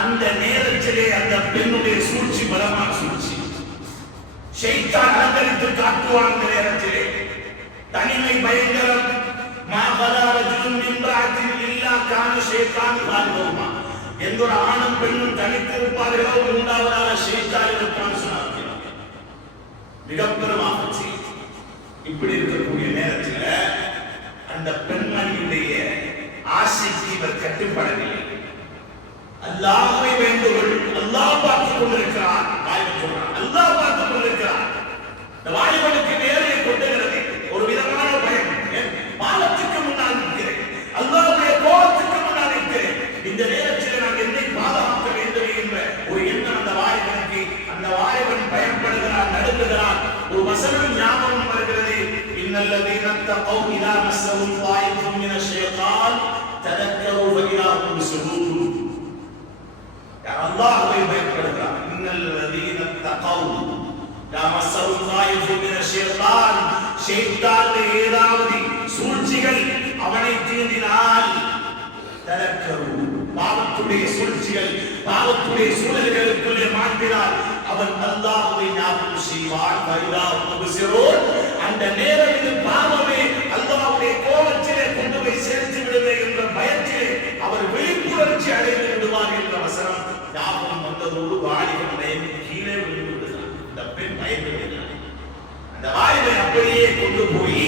அந்த நேரத்திலே அந்த பெண்ணுடைய சூழ்ச்சி பலமான சூழ்ச்சி. ஷைத்தான் அலங்கரித்து காட்டுவான். அந்த நேரத்திலே தனிமை பயங்கரம். எந்த ஒரு ஆணும் பெண்ணும் தனித்திருப்பார்களோ மூன்றாவதாக ஷைத்தான் இருப்பான் சொன்னார்கள். மிகப்பெரும் ஆபத்து. இப்படி இருக்கக்கூடிய நேரத்தில் அந்த பெண்மணியுடைய ஆசைக்கு இவர் கட்டுப்படவில்லை. அல்லாஹ்வை வேண்டுங்கள், அல்லாஹ் பார்த்துக் கொண்டிருக்கிறார். வாலிபன் சொல்றான், அல்லாஹ் பார்த்துக் கொண்டிருக்கிறார். இந்த வாலிபனுக்கு நேரலை கொண்டுகிறது ஒரு விதமான பயம். பாவத்துக்கு முன்னால் இருக்கிறேன், அல்லாஹ்வுடைய கோபத்துக்கு முன்னால் இருக்கிறேன். இந்த நேரத்தில் நான் என்னை பாதுகாக்க வேண்டும் என்ற ஒரு எண்ணம் அந்த வாலிபனுக்கு. அந்த வாலிபன் பயப்படுகிறான், நடுங்குகிறான். ஒரு வசனம் ஞாபகம் வருகிறது, இன்னல்லதீன தகௌ இதா மஸ்ஸஹும் தாயிஃபும் மினஷ் ஷைத்தான் ததக்கரு ஃபஇதா ஹும் பிஸுரூர். அல்லாஹ்வை பயப்படுகிறான். இன்னல்லதீன தகௌ இதா மஸ்ஸஹும் தாயிஃபும் மினஷ் ஷைத்தான், ஷைத்தானுடைய ஏதாவது சூழ்ச்சிகள் அவனை தீண்டினால், ததக்கரு, பாவத்துடைய சூழ்ச்சிகள், பாவத்துடைய சூழல்களுக்குள்ளே மாட்டினால் அவன் அல்லாஹ்வை ஞாபகம் செய்வான். ஃபஇதா ஹும் பிஸுரூர். அந்த நேரத்தில் பாவமே அல்லாஹ்வுடைய கோபத்திலே கொண்டு போய் சேர்த்து விடுவே என்ற பயத்திலே அவர் விழிப்புணர்ச்சி அடைந்து விடுவார் என்ற வசனம் ஞாபகம் வந்ததோடு வாலிபனை கீழே விழுந்து விடுகிறார். இந்த பெண் பயப்படுகிறார். அந்த வாலிபனை அப்படியே கொண்டு போய்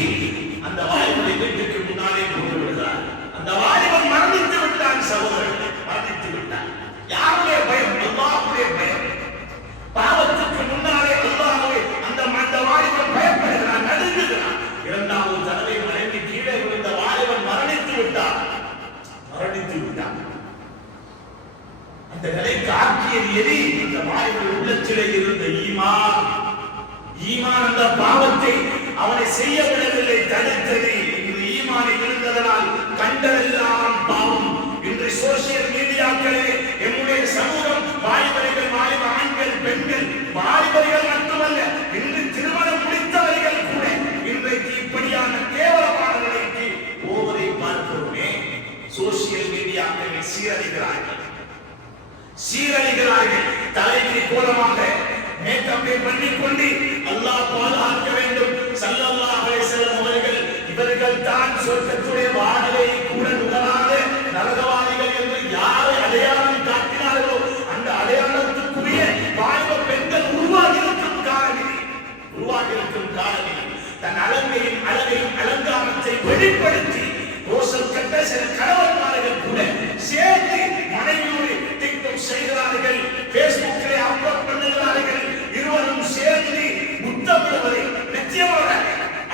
அந்த வாலிபனை வீட்டுக்கு முன்னாலே கொண்டு விடுகிறார். அந்த வாலிபன் மரணித்து விட்டான். சகோதரர்களே, மரணித்து விட்டான். யாருடைய பயம்? அல்லாஹ்வுடைய பயம். பாவத்துக்கு முன்னாலே அல்லாஹ்வை அந்த வாலிபன் பயப்படுகிறான், நடுங்குகிறான். இரண்டாவது தடவை மறைந்து கீழே விழுந்த வாலிபன் மரணித்து விட்டான். மரணித்து விட்டான். அந்த நிலைக்கு ஆக்கியது எது? இந்த வாலிபன் உள்ளத்திலே இருந்த ஈமான். ஈமான் அந்த பாவத்தை அவனை செய்ய விடவில்லை, தடுத்தது. இந்த ஈமானை விழுந்ததனால் கண்டதெல்லாம் பாவம். இன்று சோசியல் மீடியாக்களே நம்முடைய சமூகம், வாலிபர்கள், வாலிப ஆண்கள், பெண்கள், வாலிபர்கள் மட்டுமல்ல, இன்று திருமணம் முடித்தவர்கள் கூட இன்றைக்கு இப்படியான கேவலமான நிலைக்கு போவதை பார்க்கிறோமே. சோசியல் மீடியாக்களை சீரழிகிறார்கள், சீரழிகிறார்கள். தலைக்கு கோலமாக மேக்கப்பை பண்ணிக்கொண்டு அல்லாஹ் பாதுகாக்க வேண்டும். ஸல்லல்லாஹு அலைஹி வஸல்லம் அவர்கள் இவர்கள் தான் சொர்க்கத்துடைய வாடகையை கூட நுகராத நரகவாதிகள் என்று யாரை அடையாளம் காட்டினார்களோ அந்த அடையாளத்துக்குரிய வாலிப பெண்கள் உருவாகியிருக்கும் காரணி தன் அழகையும் அலங்காரத்தை வெளிப்படுத்தி ரோசல் கட்ட சில கணவன்மார்கள் கூட சேர்ந்து மனைவியோடு டிக்டாக் செய்கிறார்கள், பேஸ்புக்கிலே அப்லோட் பண்ணுகிறார்கள். இருவரும் சேர்ந்து முத்தமிடுவதை நிச்சயமாக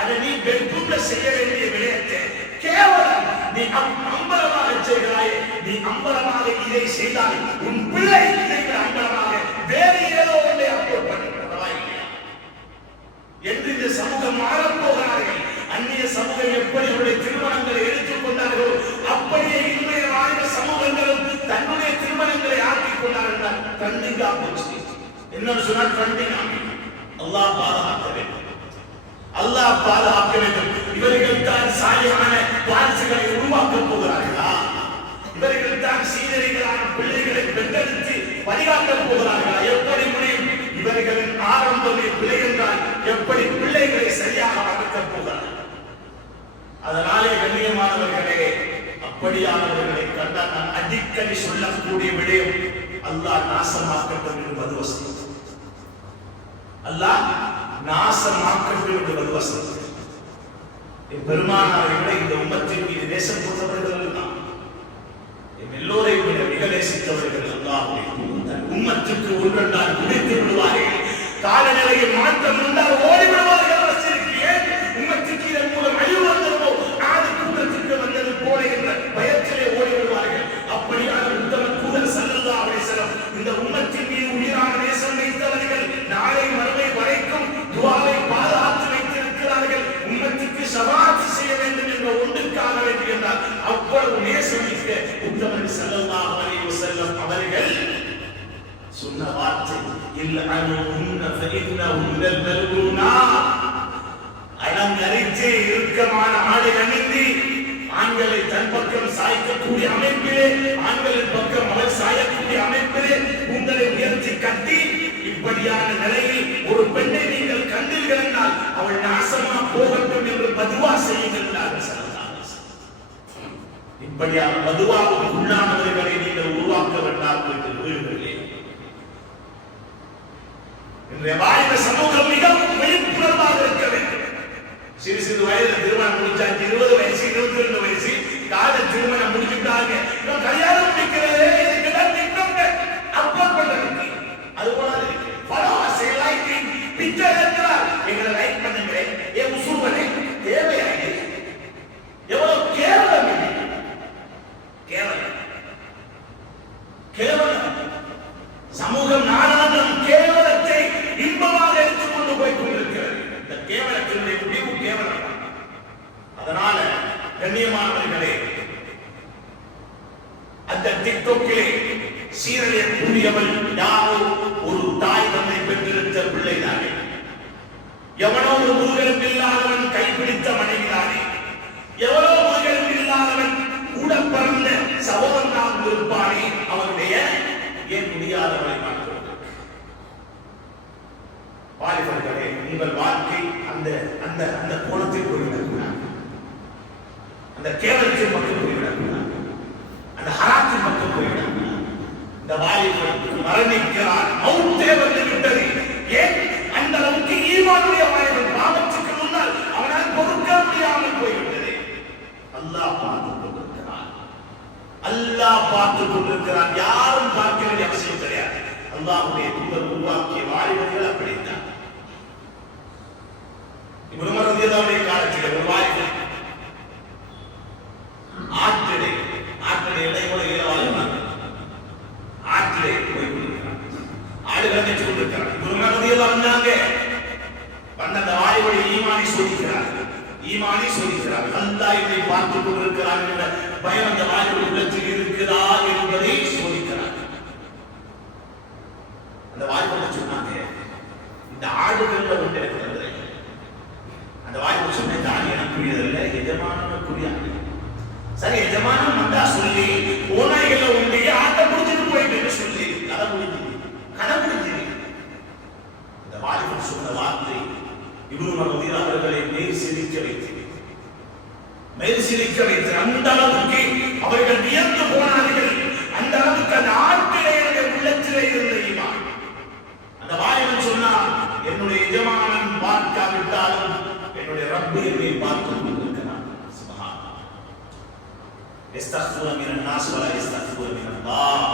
அதை நீ பெண்புள்ள செய்ய வேண்டிய விடயத்தை கேவலம் நீ அம்பலமாக செய்கிறாய். நீ அம்பலமாக இதை செய்தால் உன் பிள்ளை இதை அம்பலமாக வேறு ஏதோ ஒன்றை அப்லோட் பண்ணுகிறதா இல்லையா என்று இந்த சமூகம் மாறப்போகிறார்கள். அந்நிய சமூகம் எப்படி அவருடைய திருமணங்களை எடுத்துக் கொண்டார்களோ அப்படியே இன்றைய வாலிப சமூகங்களும் தன்னுடைய திருமணங்களை ஆக்கிக் கொண்டார்கள். ட்ரெண்டிங்கா போச்சு. என்ன சொன்னால் ட்ரெண்டிங். அல்லாஹ் பாதுகாக்க வேண்டும், அல்லாஹ் பாதுகாக்க வேண்டும். இவர்கள் தான் சாலியான வாரிசுகளை உருவாக்கப் போகிறார்களா? இவர்கள் தான் சீதரிகளான பிள்ளைகளை பெற்றெடுத்து வழிகாட்டப் போகிறார்களா? எப்படி முடியும்? இவர்களின் ஆரம்பமே பிள்ளை என்றால் எப்படி பிள்ளைகளை சரியாக வளர்க்கப் போகிறார்கள்? அதனாலே கண்ணியமானவர்களே, அப்படியானவர்களை கண்டால் நான் அடிக்கடி சொல்லக்கூடிய விடயம், அல்லாஹ் நாசமாக்கட்டும் என்று மதுவசனம். அல்லாஹ் நாசமாக்கட்டும் என்று மதுவசனம். பெருமானாரை இந்த உம்மத்தின் மீது நேசம் கொண்டவர்கள் தான். எல்லோரையும் மிக நேசித்தவர்கள் அல்லாஹ்வுடைய தூதர். உம்மத்துக்கு ஒன்றென்றால் குடித்து விடுவார்கள். காலநிலையில் மாற்றம் இருந்தால் ஓடிவிடுவார்கள். உம்மத்துக்கு இதன் மூலம் அழிவு வந்ததோ நாடு கூட்டத்திற்கு வந்தது போல என்ற பயத்திலே ஓடிவிடுவார்கள். அப்படியான உத்தம தூதர் ஸல்லல்லாஹு அலைஹி வஸல்லம் இந்த உம்மத்தின் மீது உயிரான நேசம் வைத்தவர்கள் நாளை மறுமை வரைக்கும் துஆவை பாதுகாத்து வைத்திருக்கிறார்கள். உம்மத்துக்கு ஷஃபாஅத் செய்ய வேண்டும் என்ற ஒன்றுக்காக வேண்டி என்றால் அவ்வளவு நேசமிக்க உத்தமர் ஸல்லல்லாஹு அலைஹி வஸல்லம் அவர்கள் சொன்ன வார்த்தை இல்அனுஹுன்ன ஃபஇன்னஹுன்னல் மல்ஊனா. அலங்கரித்து இறுக்கமான ஆடை அணிந்து ஆண்களை தன் பக்கம் சாய்க்கக்கூடிய அமைப்பிலே, ஆண்களின் பக்கம் அவர் சாயக்கூடிய அமைப்பிலே உங்களை உயர்த்தி கட்டி இப்படியான நிலையில் ஒரு பெண்ணை நீங்கள் கண்டீர்கள் என்றால் அவள் நாசமா போகட்டும் என்று பதுவா செய்கின்றார்கள். இப்படியான பதுவாவுக்கு உள்ளானவர்களை நீங்கள் உருவாக்க வேண்டாம் என்று விரும்புகிறேன். இன்றைய வாலிப சமூகம் மிகவும் விழிப்புணர்வாக இருக்க வேண்டும். சிறு சிறு வயதில் திருமணம் முடிச்சாச்சு, 20 வயசு 22 வயசு கால திருமணம் முடிச்சுட்டாங்க. கல்யாணம் முடிக்கிறது அப்லோட் பண்றது அது போல பிக்சர் எடுக்கிறார். எங்களை லைக் பண்ணுங்களேன், என் உசுவனே தேவையாகி எவ்வளவு கேவலம் கேவலம் கேவலம். சமூகம் நாடாளும் கேவலத்தை இன்பமாக எடுத்துக்கொண்டு போய் கொண்டிருக்கிறது. இந்த கேவலத்தினுடைய முடிவு கேவலம். அதனால கண்ணியமானவர்களே, அந்த டிக்டாக்கிலே சீரழியக்கூடியவள் யாரோ ஒரு தாய் தந்தை பெற்றெடுத்த பிள்ளைதானே, எவனோ ஒரு முருகனுக்கு இல்லாதவன் கைப்பிடித்த மனைவிதானே, எவனோ முருகனுக்கு இல்லாதவன் கூட பிறந்த சகோதரனாக இருப்பானே, அவனுடைய ஏன் முடியாதவனை பார்க்கிறது. வாலிபர்களே, உங்கள் வாழ்க்கை அந்த அந்த அந்த கோணத்தில் போய்விடக்கூடாது, அந்த கேவலத்தின் பக்கம் போய்விடக்கூடாது, அந்த ஹராத்தின் பக்கம் போய்விடக்கூடாது. இந்த வாலிபன் மரணிக்கிறார், மௌத்தே வந்து விட்டது. ஏன் அந்த அளவுக்கு ஈமானுடைய வாலிபன் பாவத்துக்கு முன்னால் அவனால் பொறுக்க முடியாமல் போய்விட்டது. அல்லாஹ் பார்த்துக் கொண்டிருக்கிறான், அல்லாஹ் பார்த்துக் கொண்டிருக்கிறான். யாரும் பார்க்க வேண்டிய அவசியம் கிடையாது. அல்லாஹ்வுடைய தூதர் உருவாக்கிய வாலிபர்கள் அப்படித்தான். இப்னு உமர் ரலியல்லாஹு காலத்தில் ஒரு வாலிபன் ஆற்றிலே எல்லையோட ஈரவாளிதான் ஆற்றிலே போய் கொண்டிருக்கிறான், ஆடுகளை மேய்ச்சி கொண்டிருக்கிறான். இப்னு உமர் ரலியல்லாஹு வந்தாங்க, வந்த அந்த வாலிபனை ஈமானை சோதிக்கிறார். அல்லாஹ் இதை பார்த்துக் கொண்டிருக்கிறான் என்ற பயம் அந்த வாலிபன் உள்ளத்தில் இருக்குதா என்பதை சோதிக்கிறார். அந்த வாலிபன் சொன்னாங்க, இந்த ஆடுகள்ல ஒன்று இருக்கிறது. அந்த வாலிபன் சொன்ன தானே எனக்குரியதல்ல, எஜமானனுக்குரிய ஆடு. சரி, எஜமானம் வந்தா சொல்லி ஓநாய்களை உண்டு ஆட்டை முடிச்சுட்டு போயிட்டு சொல்லி கதை முடிஞ்சது. இந்த வாலிபன் சொன்ன வார்த்தை இப்னு உமர் ரலியல்லாஹு அவர்களை மேல் சிரிக்க வைத்தது. அந்த அளவுக்கு அவர்கள் வியந்து போனார்கள். அந்த அளவுக்கு அந்த ஆட்டிலே உள்ளத்திலே இருந்த ஈமான். அந்த வாலிபன் சொன்னார், என்னுடைய எஜமானன் பார்க்காவிட்டாலும் என்னுடைய ரப்பு என்னை பார்த்துக் கொண்டிருக்கிறான். சுப்ஹானல்லாஹ். இஸ்தக்ஃபிரு மினன் நாஸ் வலா இஸ்தக்ஃபிரு மினல்லாஹ்.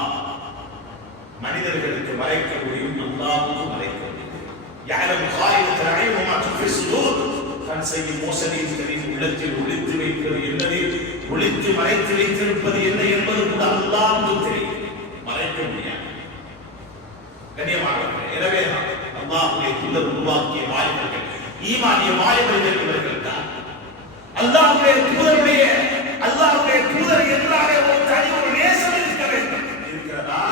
மனிதர்களுக்கு மறைக்க முடியும், அல்லாஹ்வுக்கு மறைக்க முடியும். يعلم خائنة الأعين وما تخفي الصدور. கண் செய்யும் மோசடியின் தெரியும் உள்ளத்தில் ஒளித்து வைப்பது என்னது, ஒளித்து மறைத்து வைத்திருப்பது என்ன என்பது கூட அல்லாஹ்வுக்கு தெரியும், மறைக்க முடியாது. கண்ணியமானவர்களே, எனவே அல்லாஹ்வுடைய தூதர் உருவாக்கிய வாலிபர்கள் ஈமானிய வாலிபர்கள் இவர்கள் தான். அல்லாஹ்வுடைய தூதர் என்றாலே ஒரு தனி ஒரு நேசம் இருக்க வேண்டும். இருக்கிறதா?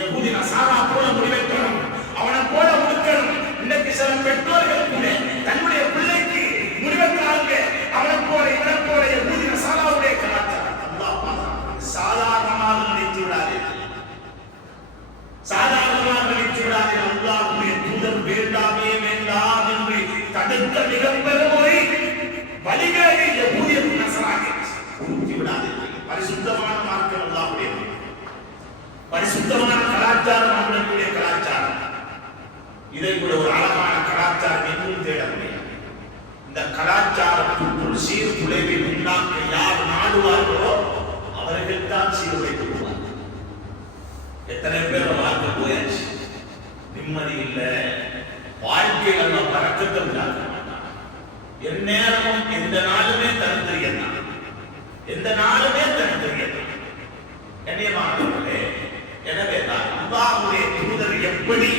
யஹூதி நசாரா போல முடிவெடுக்கணும், அவனை போல முடிக்கணும். இன்னைக்கு சில பெற்றோர்கள் கூட தன்னுடைய பிள்ளைக்கு முடிவெடுக்கிறாங்க, அவனை போல இவனை போல. யஹூதி நசாராவுடைய கலாச்சாரம். அல்லாஹ் சாதாரணமாக நினைத்து விடாதீர்கள், சாதாரணமாக நினைத்து விடாதீர்கள். அல்லாஹ்வுடைய தூதர் வேண்டாமே வேண்டாம் என்று தடுத்த மிகப்பெரும் ஒரு வழிகளை யஹூதியர் நசாரா கலாச்சாரத்துக்குள் சீர்குலைவை உண்டாக்க யார் நாடுவார்களோ அவர்கள் தான் சீர்குலைத்து போவார். எத்தனை பேர் வாழ்க்கை போயாச்சு, நிம்மதி இல்லை, வாழ்க்கையில் எல்லாம் பறக்கத்தை உண்டாக்க மாட்டான். எந்நேரமும் எந்த நாளுமே தனித்தறியன் தான், எந்த நாளுமே தனித்தறியன் தான். கண்ணியமானவர்களே, எனவே தான் அல்லாஹ்வுடைய தூதர் எப்படி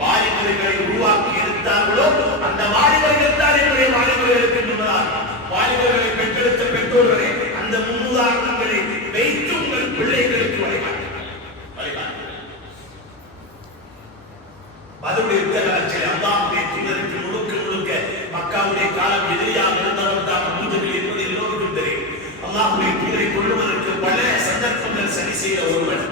வாலிபர்களை உருவாக்கி இருந்தார்களோ அந்த வாலிபர்கள் தான் என்னுடைய வாலிபர்களுக்கு முன்னால், வாலிபர்களை பெற்றெடுத்த பெற்றோர்களே அந்த முன்னுதாரணங்களை வைத்து உங்கள் பிள்ளைகளுக்கு வழிகாட்டுங்கள். பதிலுடைய யுத்தகாலத்தில் அல்லாஹ்வுடைய தூதருக்கு முழுக்க முழுக்க மக்காவுடைய காலம் எதிரியாக இருந்தவர் தான் அபூ ஜஹல் என்பது எல்லோருக்கும் தெரியும். அல்லாஹ்வுடைய தூதரை கொள்ளுவதற்கு பல சந்தர்ப்பங்கள் சரி செய்த ஒருவன்,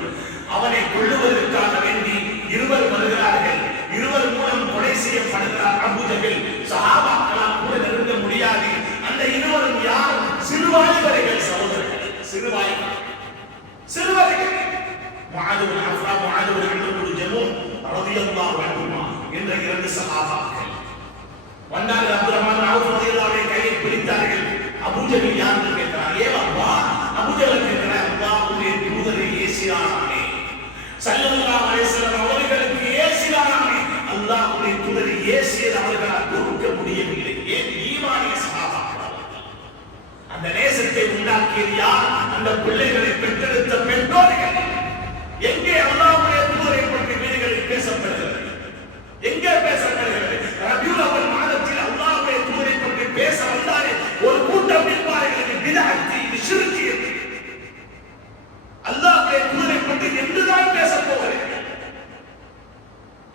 அவனை கொள்ளுவதற்காக வேண்டி இருவர் வருகிறார்கள். இருவர் மூலம் கொலை செய்யப்படுகிறார் அபூ ஜஹல். சஹாபாக்களால் கூட நெருங்க முடியாது. அந்த இருவரும் யார்? சிறுவாலிபர்கள் சகோதரர்கள், சிறுவாலிபர்கள், சிறுவர்கள். முஆது பின் அஃபா, முஆது பின் அம்ர் பின் ஜமூம் ரலியல்லாஹு அன்ஹுமா என்ற இரண்டு சஹாபாக்கள் வந்தார்கள். அப்துல் ரஹ்மான் பின் அவுஃப் ரலியல்லாஹு அன்ஹு கையை பிடித்தார்கள். அபூ ஜஹல் யாருன்னு கேட்கிறார். ஏ அல்லாஹ், அபூ ஜஹல் கேட்கிறார், அல்லாஹ்வுடைய தூதரை ஏசினானே, ஸல்லல்லாஹு அலைஹி வஸல்லம் அவர்களுக்கு ஏசினானே, அல்லாஹ்வுடைய தூதரை ஏசியது அவர்களால் பொறுக்க முடியவில்லை. ஏன்? ஈமானிய சஹாபாக்கள். அந்த நேசத்தை உண்டாக்கியது யார்? அந்த பிள்ளைகளை பெற்றெடுத்த பெற்றோர்கள். எங்கே அல்லாஹ்வுடைய தூதரை பற்றி வீடுகளில் பேசப்படுகிறது? எங்கே பேசப்படுகிறது? ரபியுல் அவ்வல் மாதத்தில் அல்லாஹ்வுடைய தூதரை பற்றி பேச வந்தாலே ஒரு கூட்டம் நிற்பார்கள், பிதஅத், இது ஷிர்க். அல்லாஹ்வுடைய தூதரை பற்றி என்றுதான் பேசப் போகிறீர்கள்?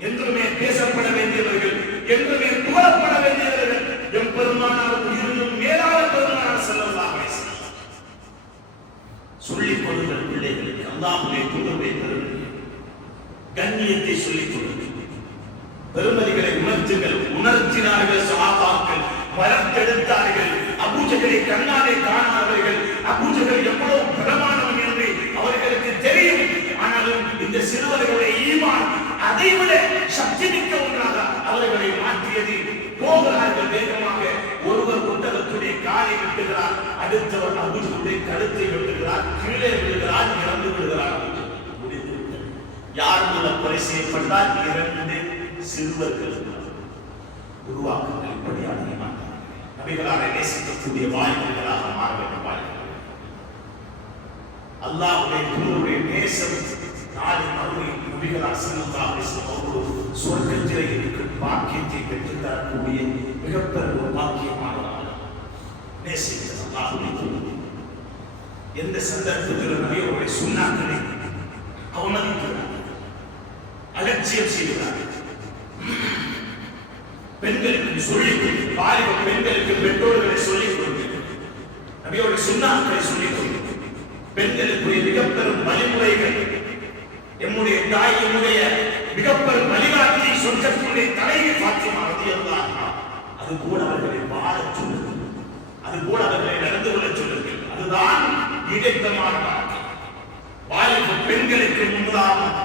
என்றுமே பேசப்பட வேண்டியவர்கள், என்றுமே புகழப்பட வேண்டியவர்கள் எம் பெருமானார் உயிரினும் மேலான பெருமானார் ஸல்லல்லாஹு அலைஹி வஸல்லம். சொல்லிக் கொடுங்கள் பிள்ளைகளுக்கு அல்லாஹ்வுடைய தூதருடைய பெருமை, கண்ணியத்தை சொல்லிக் கொடுங்கள், பெருமதிகளை உணர்த்துங்கள். உணர்த்தினார்கள் சஹாபாக்கள், வளர்த்தெடுத்தார்கள். அபூ ஜஹலை கண்ணாலே காணாதவர்கள், அபூ ஜஹல் எவ்வளவு பிரமாணம் என்று அவர்களுக்கு தெரியும். ஆனாலும் இந்த சிறுவர்களுடைய ஈமான் அதைவிட சக்தி மிக்க ஒன்றாக அவர்களை மாற்றியது. போகிறார்கள் வேகமாக. ஒருவர் ஒட்டகத்துடைய காலை வெட்டுகிறார், அடுத்தவர் அபூ ஜஹலுடைய கழுத்தை வெட்டுகிறார், கீழே விழுகிறார், இறந்து விடுகிறார். யார் மூலம் கொலை செய்யப்பட்டால்? இரண்டு சிறுவர்கள். உருவாக்குங்கள் இப்படியான ஈமான். நபிகளாரை நேசிக்கக்கூடிய வாய்ப்புகளாக மாற வேண்டும். அல்லாஹ்வுடைய தூதருடைய நேசம் நாளை மறுமை நபிகளார் ஸல்லல்லாஹு அலைஹி வஸல்லம் சொர்க்கத்திலே இருக்கும் பாக்கியத்தை பெற்றுத் தரக்கூடிய மிகப்பெரிய ஒரு பாக்கியமானவர். நேசிக்கிற அல்லாஹ்வுடைய தூதர் எந்த சந்தர்ப்பத்தில் நபியோருடைய சுன்னாக்களை அவமதிக்கிறார், அலட்சியம் செய்கிறார். பெண்களுக்கு சொல்லிக் கொடுங்க, வாலிப பெண்களுக்கு பெற்றோர்களை சொல்லிக் கொடுங்க, நபியோருடைய சுன்னாக்களை சொல்லிக் கொடுங்க. பெண்களுக்குரிய மிகப்பெரும் வழிமுறைகள், எம்முடைய தாய், எம்முடைய மிகப்பெரும் வழிகாட்டி, சொர்க்கத்தினுடைய தலைவி ஃபாத்திமா ரலியல்லாஹு அன்ஹா, அது கூட அவர்களை வாழச் சொல்லுங்கள், அது கூட அவர்களை நடந்து கொள்ளச் சொல்லுங்கள். அதுதான் ஈடேற்றமான வாழ்க்கை. வாலிப பெண்களுக்கு முன்னுதாரணம்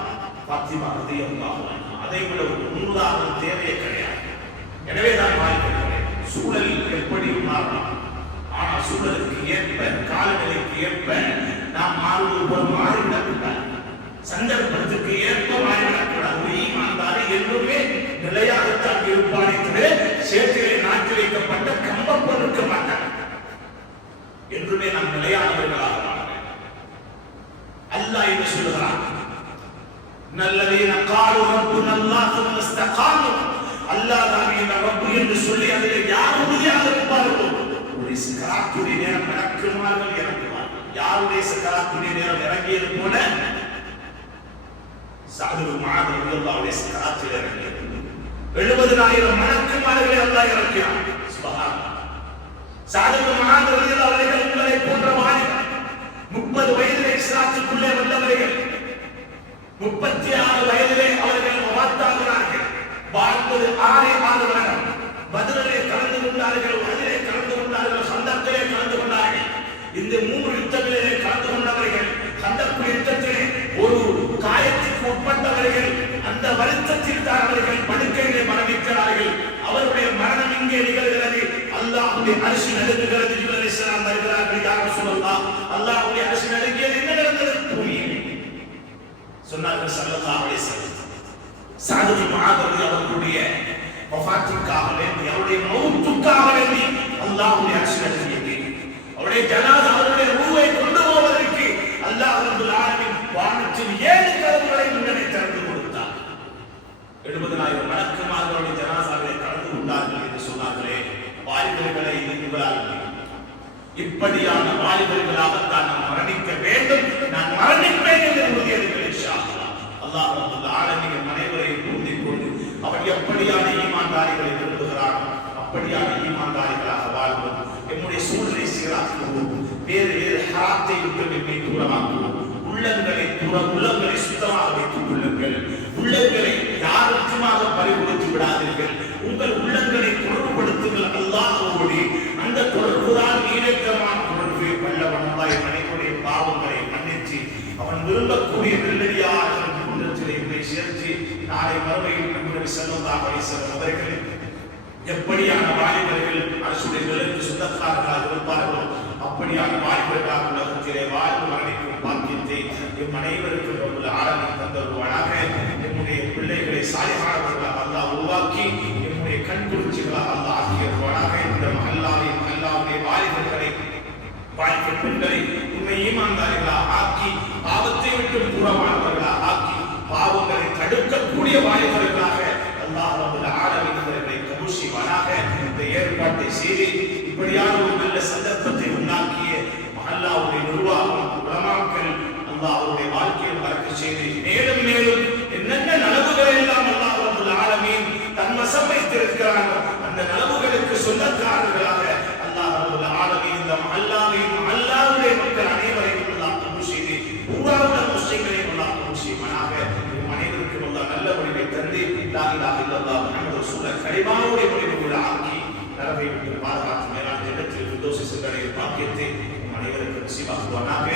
ஃபாத்திமா ரலியல்லாஹு அன்ஹா. அதை விட ஒரு முன்னுதாரணம் தேவையே கிடையாது. எனவேதான் வாலிபர்களே, சூழல் எப்படி மாறலாம், ஆனால் சூழலுக்கு ஏற்ப, காலநிலைக்கு ஏற்ப நாம் மாறுவது போல மாறிவிடக்கூடாது. சந்தர்ப்பத்துக்கு ஏற்ப மாறிவிடக்கூடாது. ஈமான்தாரி என்றுமே நிலையாகத்தான் இருப்பானே தவிர சேற்றிலே நாட்டி வைக்கப்பட்ட கம்பப்பொருள் இருக்க மாட்டார். என்றுமே நாம் நிலையானவர்களாக மாற வேண்டும். அல்லாஹ் என்ன சொல்கிறான்? நல்லதீன காலு ரப்புனா அல்லாஹ் சும்ம இஸ்தகாமு, அல்லாஹ் தான் இந்த ரப்பு என்று சொல்லி அதில் யார் உறுதியாக இருப்பார்களோ, ஒரு சக்கராத்துடைய நேரம் இறக்குமார்கள் இறங்குவார்கள். யாருடைய சக்கராத்துடைய நேரம் இறங்கியது போல சஅத் பின் முஆத் ரலியல்லாஹு அன்ஹு சக்கராத்தில் இறங்கியது. 70,000 மலக்குமார்களை அல்லாஹ் இறக்கினான். சுப்ஹானல்லாஹ். சஅத் பின் முஆத் ரலியல்லாஹு அன்ஹு உங்களை போன்ற வாலிபர் 30 வயதிலே இஸ்லாத்துக்குள்ளே வந்தவர்கள், 36 வயதிலே அவர்கள் வஃபாத்தாகிறார்கள். வாழ்ந்தது 6 வருடம். பத்ரிலே கலந்து கொண்டார்கள், உஹதிலே கலந்து கொண்டார்கள், ஹந்தக்கிலே கலந்து கொண்டார்கள். இந்த 3 யுத்தங்களிலே கலந்து கொண்டவர்கள், ஹந்தக் யுத்தத்திலே ஒரு காயத்துக்கு உட்பட்டவர்கள். அந்த வருத்தத்தில் தான் அவர்கள் படுக்கையிலே மரணிக்கிறார்கள். அவருடைய மரணம் இங்கே நிகழ்கிறது. அல்லாஹ்வுடைய அரிசி நடுங்குகிறது. ஜிப்ரீல் அலைஹிஸ்ஸலாம் வருகிறார்கள். யா ரசூலல்லாஹ், அல்லாஹ்வுடைய அரிசி நடுங்கியது, என்ன நடந்தது? பூமியில் சொன்னார்கள் ஸல்லல்லாஹு அலைஹி வஸல்லம். சஅத் பின் முஆத் அவர்களுடைய வஃபாத்துக்காக வேண்டி, அவருடைய மௌத்துக்காக வேண்டி அல்லாஹ்வுடைய அரிசி நடுங்கியது. அவருடைய ஜனாஸா, அவருடைய ரூஹை கொண்டு போவதற்கு அல்லாஹ் ரப்பல் ஆலமீன் வானத்தின் 7 கதவுகளை முன்னே திறந்து கொடுத்தார். 70,000 மலக்குமார்களுடைய ஜனாஸாவை கலந்து கொண்டார்கள் என்று சொன்னார்களே. வாலிபர்களை உங்களால் இப்படியான வாலிபர்களாகத்தான் நான் மரணிக்க வேண்டும், நான் மரணிப்பேன் என்று உறுதியெடுங்கள் இன்ஷா அல்லாஹ். அல்லாஹ் ரப்பல் ஆலமீன் அனைவரையும் பொருந்திக் கொண்டு அவன் எப்படியான ஈமான்தாரிகளை விரும்புகிறானோ அப்படியான ஈமான்தாரிகளாக வாழ்வோம். நம்முடைய சூழ்நிலை சீராக்குவோம். வேறு ஹராத்தை விட்டு நம்மை தூரமாக்குவோம். உள்ளங்களை சுத்தமாக வைத்துக் கொள்ளுங்கள். உள்ளங்களை யாருக்குமாக பறிகொடுத்து விடாதீர்கள். உங்கள் உள்ளங்களை தொடர்புபடுத்துங்கள் அல்லாஹ்வோடு. அந்த தொடர்புதான் நீரேற்றமான தொடர்பு. வல்லவனாய் மனிதனுடைய பாவங்களை மன்னித்து அவன் விரும்பக்கூடிய நல்லடியார்கள் குன்றத்திலே உன்னை சேர்த்து நாளை மறுமையில் நபி ஸல்லல்லாஹு அலைஹி வஸல்லம் அவர்கள் எப்படியான வாலிபர்கள் அரசுடையவர்களுக்கு சொந்தக்காரர்களாக இருப்பார்களோ அப்படியான வாலிபர்களாக உலகத்திலே வாழ்வு மரணிக்கும் பாக்கியத்தை எம் அனைவருக்கும் ரப்பல் ஆலமீன் தந்தருவானாக. நம்முடைய பிள்ளைகளை சாலிஹானவர்களாக அல்லாஹ் உருவாக்கி நம்முடைய கண்குளிர்ச்சிகளாக அல்லாஹ் ஆக்கியருவானாக. இந்த மஹல்லாவுடைய வாலிபர்களை, வாலிப பெண்களை உண்மை ஈமான்தாரிகளாக ஆக்கி, பாவத்தை விட்டு தூரமானவர்களாக ஆக்கி, பாவங்களை தடுக்கக்கூடிய வாலிபர்களாக அல்லாஹ் ரப்பல் ஆலமீன் அவர்களை கபூல் செய்வானாக. இந்த ஏற்பாட்டை செய்து இப்படியான ஒரு நல்ல சந்தர்ப்பத்தை உண்டாக்கிய மஹல்லாவுடைய நிர்வாகம், உலமாக்கள் அல்லாஹ் அவருடைய வாழ்க்கையில் பறக்க செய்து மேலும் மேலும் என்னென்ன நலவுகள் எல்லாம் அல்லாஹ் ரப்பல் ஆலமீன் தன் வசம் வைத்திருக்கிறானோ அந்த நலவுகளுக்கு சொந்தக்காரர்களாக அல்லாஹ் ரப்பல் ஆலமீன் இந்த மஹல்லாவுடைய மக்கள் அனைவரையும் அல்லாஹ் கபூல் செய்து பூராவுள்ள முஸ்லிம்களையும் அல்லாஹ் கபூல் செய்வானாக. அனைவருக்கும் அல்லாஹ் நல்ல முடிவை தந்து லா இலாஹ இல்லல்லாஹ் முஹம்மது ரசூலுல்லாஹ் கலிமாவுடைய முடிவுகளை ஆக்கி நரகை விட்டு பாதுகாத்து மேலான ஜன்னத்தில் ஃபிர்தௌஸ் சென்றடைய பாக்கியத்தை அனைவருக்கும் நசீபாக்குவானாக.